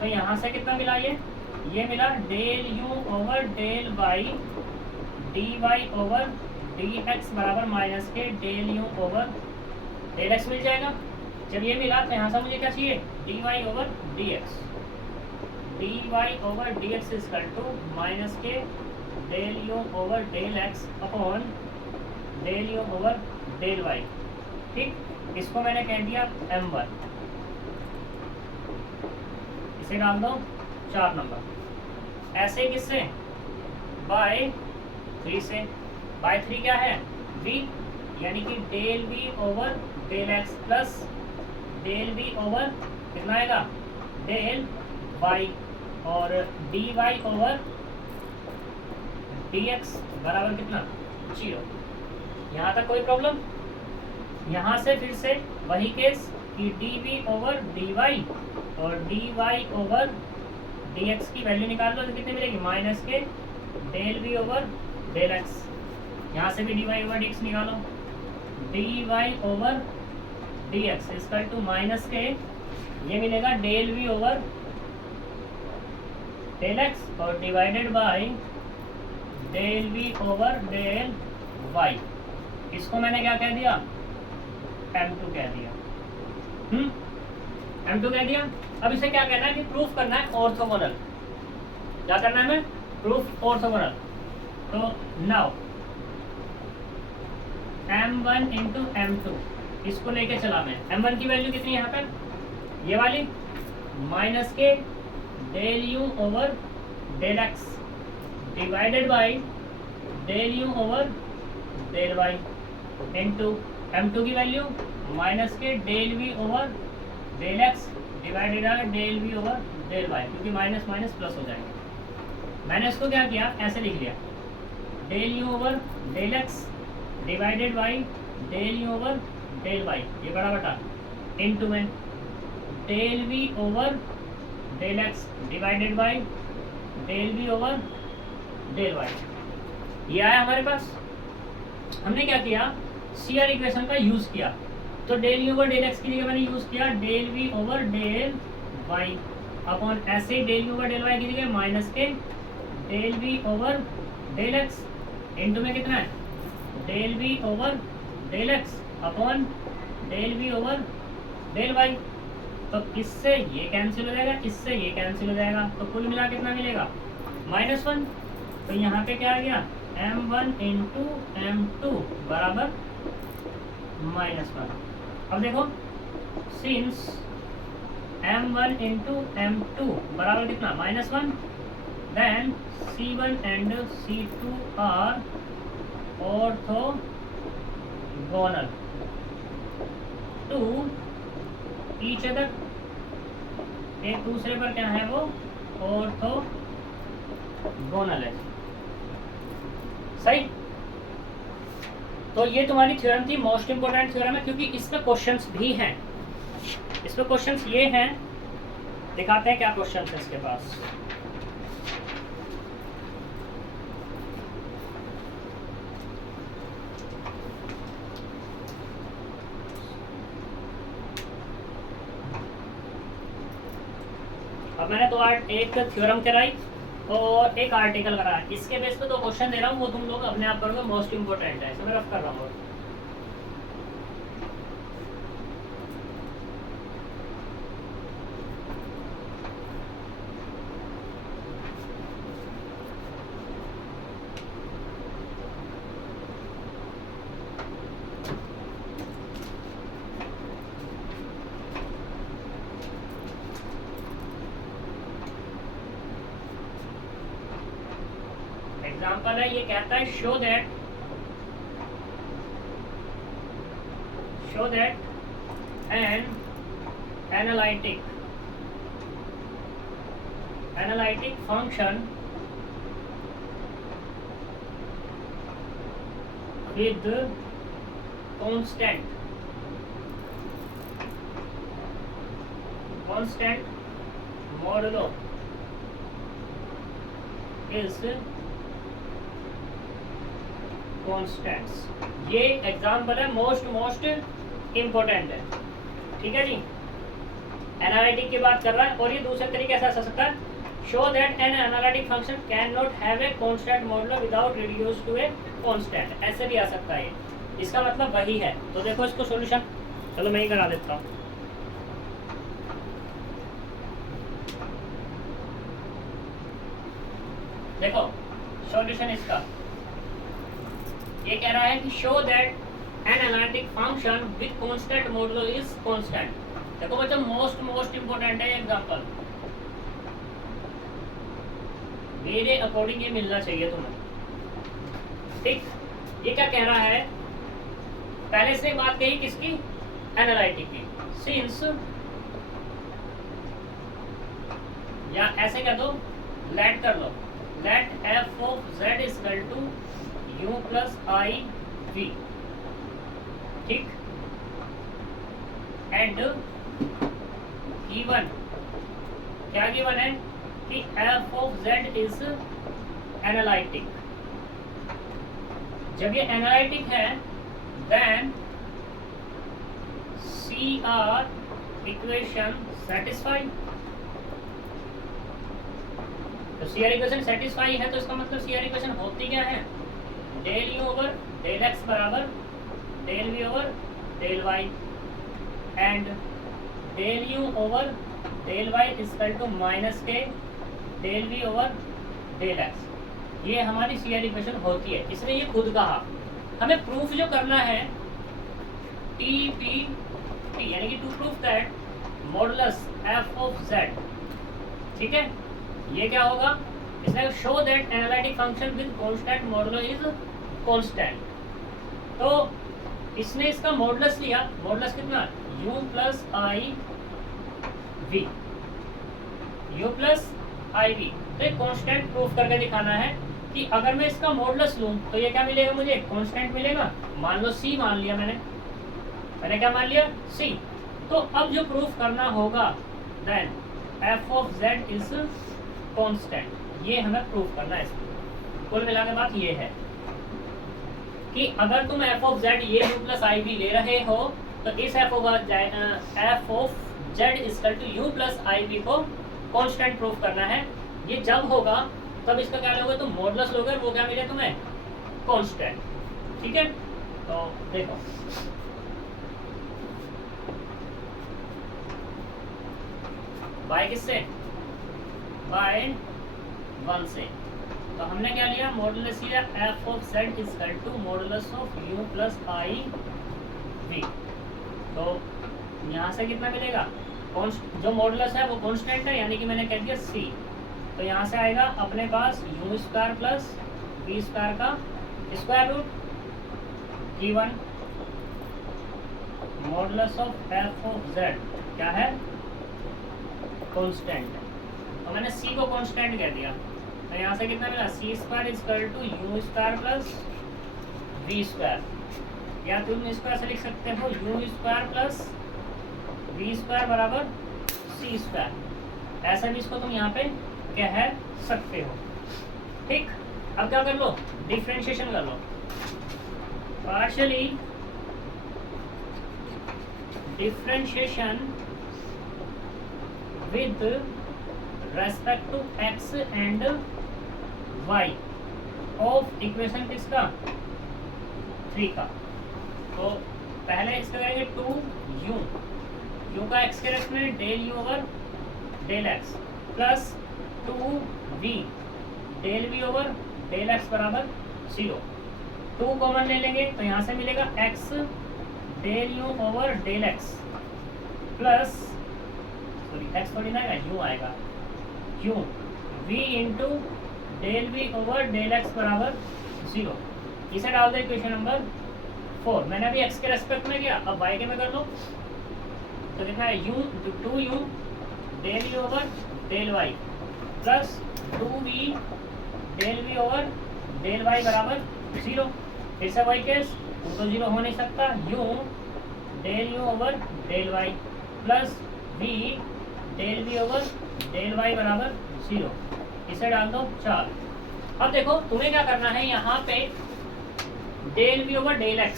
तो यहाँ से कितना मिला, ये मिला del u over del y dy over dx बराबर माइनस के del u over del x मिल जाएगा। जब ये मिला तो यहाँ से मुझे क्या चाहिए, dy over dx, dy over dx equal to minus के del u over del x upon del u over del y, ठीक। इसको मैंने कह दिया m1, इसे डाल दो 4 नंबर। ऐसे किससे, बाय 3 से, बाय 3 क्या है v, यानी कि del v over del x plus del v over कितना आएगा डेल y और dy ओवर dx बराबर कितना 0। यहाँ तक कोई प्रॉब्लम। यहाँ से फिर से वही केस कि dv ओवर dy और dy ओवर dx की वैल्यू निकाल लो तो कितनी मिलेगी, माइनस के del v over del x। यहाँ से भी dy ओवर dx निकालो, dy over dx equal to minus के, ये मिलेगा del v over del x और divided by del v over del y। इसको मैंने क्या कह दिया, m2 कह दिया, m2 कह दिया। अब इसे क्या कहना है कि प्रूफ करना है ऑर्थोगोनल। क्या करना है हमें, प्रूफ ऑर्थोगोनल। तो नाउ m1 इंटू m2 इसको लेके चला मैं, m1 की वैल्यू कितनी है यहाँ पर, ये वाली माइनस के del u over del x divided by del u over del y into m2 की वैल्यू माइनस के del v over del x divided by del v over del y, क्योंकि माइनस माइनस प्लस हो जाएगा। मैंने इसको क्या किया, ऐसे लिख लिया del u over del x divided by del u over del y, ये बड़ा बटा इंटू में del v over del x divided by del v over del y। ये आया हमारे पास। हमने क्या किया, CR इक्वेशन का यूज किया, तो del u over del x की जगह मैंने यूज किया del v over del y upon ऐसे del u over del y की जगह माइनस के del v over del x into में कितना है del v over del x upon del v over del y। तो इससे ये कैंसिल हो जाएगा, इससे ये कैंसिल हो जाएगा, तो कुल मिला कितना मिलेगा -1। तो यहाँ पे क्या आ गया m1 इंटू m2 बराबर -1। अब देखो सिंस m1 इंटू m2 बराबर कितना -1, then C1 and C2 are orthogonal orthogonal to each other, एक दूसरे पर क्या है वो ऑर्थोगोनल है। सही। तो ये तुम्हारी थ्योरम थी, मोस्ट इंपोर्टेंट थ्योरम है क्योंकि इसमें क्वेश्चंस भी हैं। इसमें क्वेश्चंस ये हैं, दिखाते हैं क्या क्वेश्चंस है इसके पास। अब मैंने तो एक थ्योरम कराई और एक आर्टिकल कराया, इसके बेस पे 2 क्वेश्चन दे रहा हूँ, वो तुम लोग अपने आप करोगे, मोस्ट इंपोर्टेंट है, इसे मैं रफ कर रहा हूँ। एग्जाम्पल है, ये कहता है show that an analytic function with constant modulo is constants। ये एग्जाम्पल है, मोस्ट इंपोर्टेंट है। ठीक है जी, एनालिटिक की बात कर रहा है। और ये दूसरे तरीके से आ सकता है, show that an analytic function can not have a constant modulo without reduce to a constant, ऐसे भी आ सकता है। इसका मतलब वही है। तो देखो इसको सॉल्यूशन, चलो मैं ही करा देता हूँ। देखो सॉल्यूशन इसका ये कह रहा है कि show that an analytic function with constant modulo is constant. देखो बच्चों, मोस्ट इंपोर्टेंट है एग्जांपल, मेरे अकॉर्डिंग ये मिलना चाहिए तुम्हें। ठीक, ये क्या कह रहा है, पहले से बात कही किसकी, एनालिटिक की। सिंस, या ऐसे कह दो, लेट कर लो, let f of z is equal to u plus i v. ठीक, एंड गिवन, क्या गिवन है कि f of z is analytic. जब ये एनालिटिक है देन CR इक्वेशन सेटिस्फाई। तो CR इक्वेशन सेटिस्फाई है तो इसका मतलब CR इक्वेशन होती क्या है, del u over del x बराबर del v over del y and del u over del y equal to minus के del v over del x। ये हमारी CR इक्वेशन होती है। इसने ये खुद कहा। हमें प्रूफ जो करना है TPT, यानी कि to proof that modulus f of z। ठीक है, ये क्या होगा, इसने show that analytic function with constant modulo is constant. तो इसने इसका मॉडुलस लिया, मॉडुलस कितना, u plus i v, u plus i v. तो एक कांस्टेंट प्रूफ करके दिखाना है कि अगर मैं इसका मॉडुलस लूं तो ये क्या मिलेगा, मुझे कांस्टेंट मिलेगा। मान लो c मान लिया मैंने क्या मान लिया, c। तो अब जो प्रूफ करना होगा then f of z is constant, ये हमें प्रूफ करना है। कुल मिला के बात ये है कि अगर तुम f ऑफ z ये u प्लस आई भी ले रहे हो तो इस f of z equal to u plus i भी को कांस्टेंट प्रूफ करना है। ये जब होगा तब इसका क्या लोगे, तुम मॉडुलस लोगे, वो क्या मिले तुम्हें, कांस्टेंट। ठीक है, तो देखो बाय किससे, बाय 1 से। तो हमने क्या लिया, मॉडुलस लिया f of z equal to modulus of u plus i v. तो यहाँ से कितना मिलेगा, जो मॉडुलस है वो कांस्टेंट है, यानी कि मैंने कह दिया c। तो यहाँ से आएगा अपने पास u square plus v square का square root given modulus of f of z क्या है, कांस्टेंट है। तो मैंने सी को कांस्टेंट कह दिया, तो यहाँ से कितना मिला, c square is equal to u square plus v square, या तुम इसको ऐसे लिख सकते हो u square plus v square बराबर सी स्क्वायर, ऐसा भी इसको तुम यहाँ पे कह सकते हो। ठीक, अब क्या कर लो, डिफरेंशिएशन कर लो। Partially differentiation with respect to x and y of equation किसका, 3 का। तो पहले इसका करेंगे 2u का एक्स के रेस्पेक्ट में del you over del x plus 2v del we over del x बराबर 0। 2 कॉमन ले लेंगे तो यहाँ से मिलेगा x del you over del x plus, sorry x थोड़ी ना आएगा, u आएगा, u v into del we over del x बराबर 0। इसे डाल दो इक्वेशन नंबर 4। मैंने अभी x के रेस्पेक्ट में किया, अब y के में कर लो, तो कितना है u 2u del you over del y plus 2v del we over del y बराबर 0। फिर से वही केस, 2 तो 0 हो नहीं सकता, u del you over del y plus v del we over del y बराबर 0। इसे डाल दो 4। अब देखो तुम्हें क्या करना है, यहाँ पे del we over del x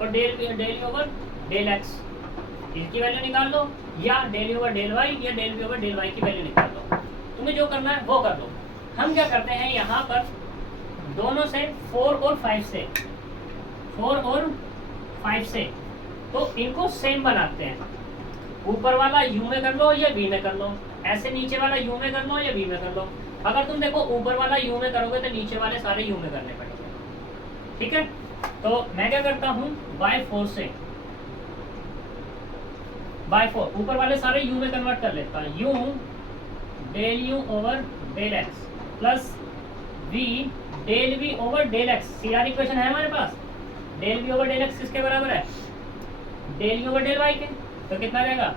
और del we over del x इसकी वैल्यू निकाल लो, या del we over del y या del we over del y की वैल्यू निकाल लो। तुम्हें जो करना है वो कर लो। हम क्या करते हैं यहाँ पर दोनों से 4 और 5 से, 4 और 5 से, तो इनको सेम बनाते हैं। ऊपर वाला u में कर लो या v में कर लो, ऐसे नीचे वाला u में कर लो या v में कर लो। अगर तुम देखो ऊपर वाला u में करोगे तो नीचे वाले सारे u में करने पड़ेंगे। ठीक है, तो मैं क्या करता हूँ बाय 4 से, बाय 4 ऊपर वाले सारे u में कन्वर्ट कर लेता हूँ, u del you over del x plus v del v over del x. CR equation है हमारे पास, del v over del x किसके बराबर है, del u over del y के। तो कितना रहेगा,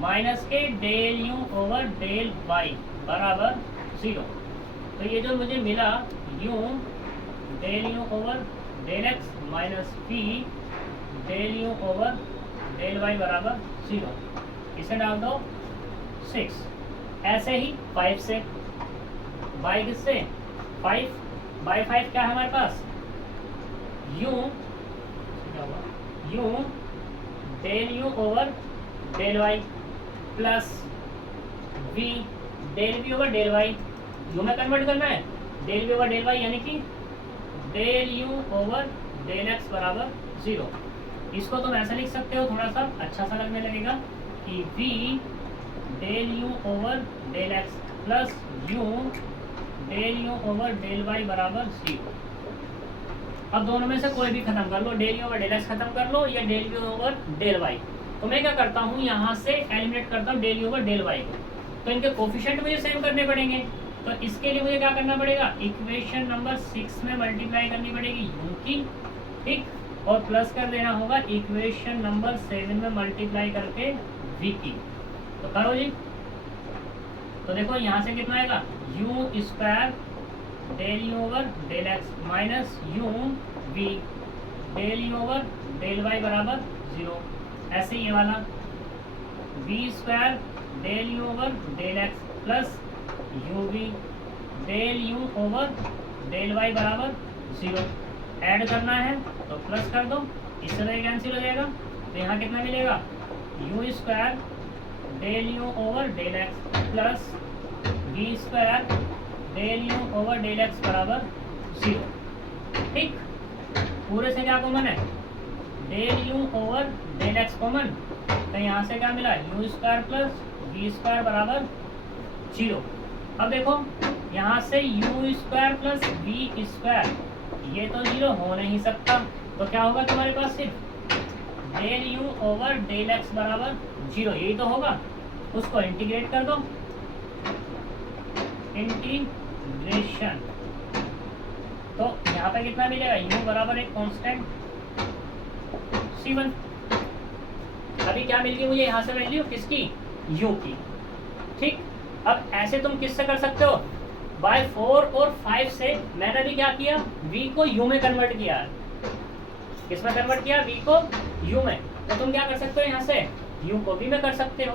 माइनस के del u over del y बराबर 0। तो ये जो मुझे मिला u del u over del x minus v del u over del y बराबर 0। इसे डाल दो 6। ऐसे ही 5 से, बाई किससे 5, बाई 5 क्या है हमारे पास, u del u over del y plus v del v over del y, u में कन्वर्ट करना है, del v over del y यानी कि del u over del x बराबर 0। इसको तुम ऐसा लिख सकते हो, थोड़ा सा अच्छा सा लगने लगेगा कि v del u over del x plus u del u over del y बराबर 0। अब दोनों में से कोई भी खत्म कर लो, del u over del x खत्म कर लो या del u over del y। तो मैं क्या करता हूँ यहाँ से एलिमिनेट करता हूँ del u over del y को, तो इनके कोफिशिएंट मुझे सेम करने पड़ेंगे। तो इसके लिए मुझे क्या करना पड़ेगा, इक्वेशन नंबर 6 में मल्टीप्लाई करनी पड़ेगी u की, ठीक, और प्लस कर देना होगा इक्वेशन नंबर 7 में मल्टीप्लाई करके v की। तो करो जी, तो देखो यहाँ से कितना आएगा, u square del u over del x minus u v del u over del y बराबर 0। ऐसे ये वाला v square del u over del x plus u v del u over del y बराबर 0। ऐड करना है तो plus कर दो, इससे तो कैंसिल हो जाएगा। तो यहाँ कितना मिलेगा, u square del u over del x plus v square del u over del x बराबर 0। ठीक, पूरे से क्या कॉमन है, del u over del x common, तो यहाँ से क्या मिला, u square plus v square बराबर 0। अब देखो यहाँ से u square plus v square, ये तो 0 हो नहीं सकता, तो क्या होगा तुम्हारे पास, सिर्फ del u over del x बराबर 0, यही तो होगा। उसको इंटीग्रेट कर दो, इंटीग्रेशन, तो यहाँ पे कितना मिलेगा, u बराबर एक कांस्टेंट c1, अभी क्या मिल गई मुझे यहाँ से वैल्यू किसकी, u की। ठीक, अब ऐसे तुम किससे कर सकते हो, बाय 4 और 5 से मैंने अभी क्या किया, v को u में कन्वर्ट किया है। किसमें कन्वर्ट किया, v को u में। तो तुम क्या कर सकते हो, यहाँ से u को v में कर सकते हो।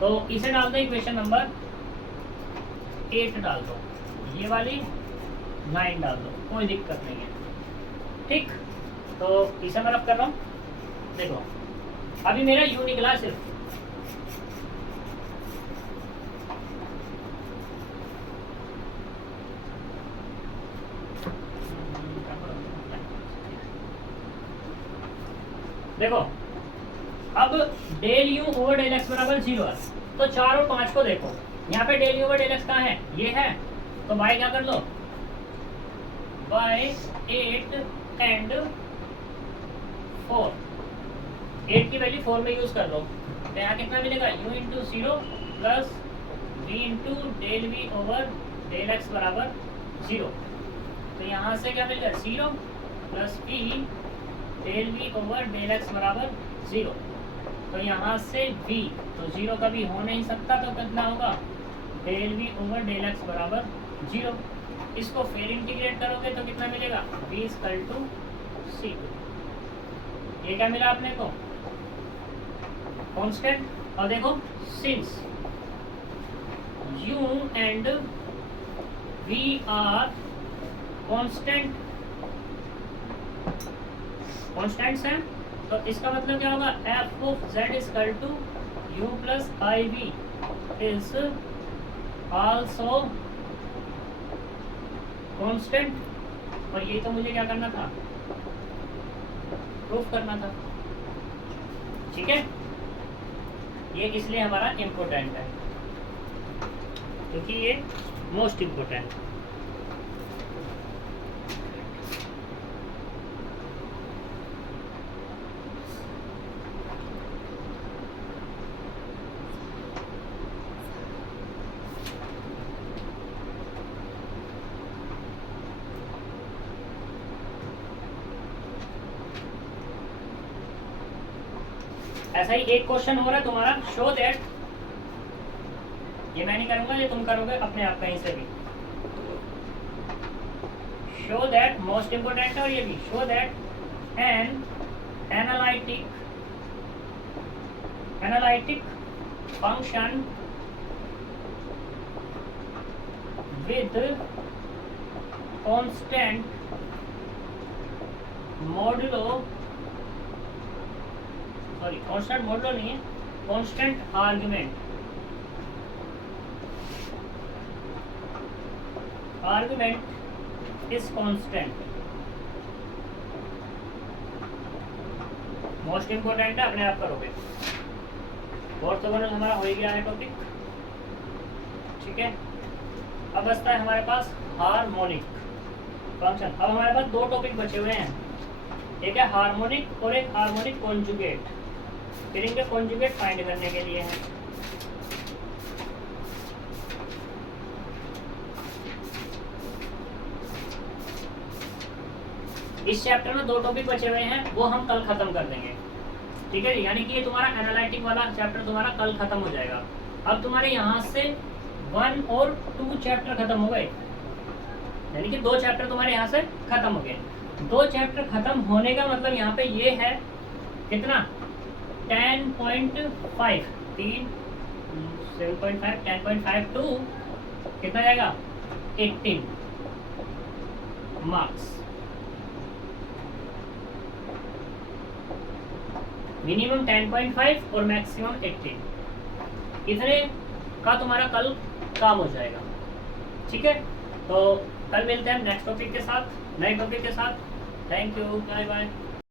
तो इसे डाल दो इक्वेशन नंबर 8 डाल दो, ये वाली 9 डाल दो, कोई दिक्कत नहीं है। ठीक, तो इसे मैं रब कर रहा हूँ। देखो अभी मेरा u निकला सिर्फ, देखो अब del you over del x बराबर 0 है। तो 4 और 5 को देखो, यहाँ पे del you over del x कहाँ है, ये है। तो बाय क्या कर लो, बाय 8 एंड 4, 8 की वैल्यू 4 में यूज कर लो। तो यहाँ कितना मिलेगा, u into 0 plus v into del we over del x बराबर 0। तो यहाँ से क्या मिलेगा, 0 plus v del we over del x बराबर 0। तो यहाँ से v, तो 0 कभी हो नहीं सकता, तो कितना होगा, del we over del x बराबर 0। इसको फिर इंटीग्रेट करोगे तो कितना मिलेगा, v इक्वल टू c। ये क्या मिला आपने को, कांस्टेंट। और देखो since u and v are constant, constants हैं, तो इसका मतलब क्या होगा, f of z equal to u plus i v is also constant. और ये तो मुझे क्या करना था, प्रूफ करना था। ठीक है, ये इसलिए हमारा इम्पोर्टेंट है, क्योंकि ये मोस्ट इम्पोर्टेंट। ऐसा ही एक क्वेश्चन हो रहा है तुम्हारा, शो दैट, ये मैं नहीं करूंगा, ये तुम करोगे अपने आप कहीं से भी। शो दैट, मोस्ट इंपोर्टेंट है, और ये भी show that an analytic function with constant modulo, sorry constant modulo नहीं है, constant argument is constant. Most important है, अपने आप करोगे। ऑर्थोगोनल हमारा हो ही गया है टॉपिक। ठीक है, अब बचता है हमारे पास हार्मोनिक फंक्शन। अब हमारे पास दो टॉपिक बचे हुए हैं, एक है हार्मोनिक और एक हार्मोनिक कॉन्जुगेट। फिर इनके कॉन्जुगेट फाइंड करने के लिए है। इस चैप्टर में दो टॉपिक बचे हुए हैं, वो हम कल खत्म कर देंगे। ठीक है जी, यानी कि ये तुम्हारा एनालिटिक वाला चैप्टर तुम्हारा कल खत्म हो जाएगा। अब तुम्हारे यहाँ से 1 और 2 चैप्टर खत्म हो गए, यानी कि 2 चैप्टर तुम्हारे यहाँ से खत्म हो गए। 2 चैप्टर खत्म होने का मतलब यहाँ पे ये है कितना, 10.5, 3 7.5 10.5 टू कितना जाएगा 18 मार्क्स। मिनिमम 10.5 और मैक्सिमम 18, इतने का तुम्हारा कल काम हो जाएगा। ठीक है, तो कल मिलते हैं नेक्स्ट टॉपिक के साथ, नए टॉपिक के साथ। Thank you, bye bye.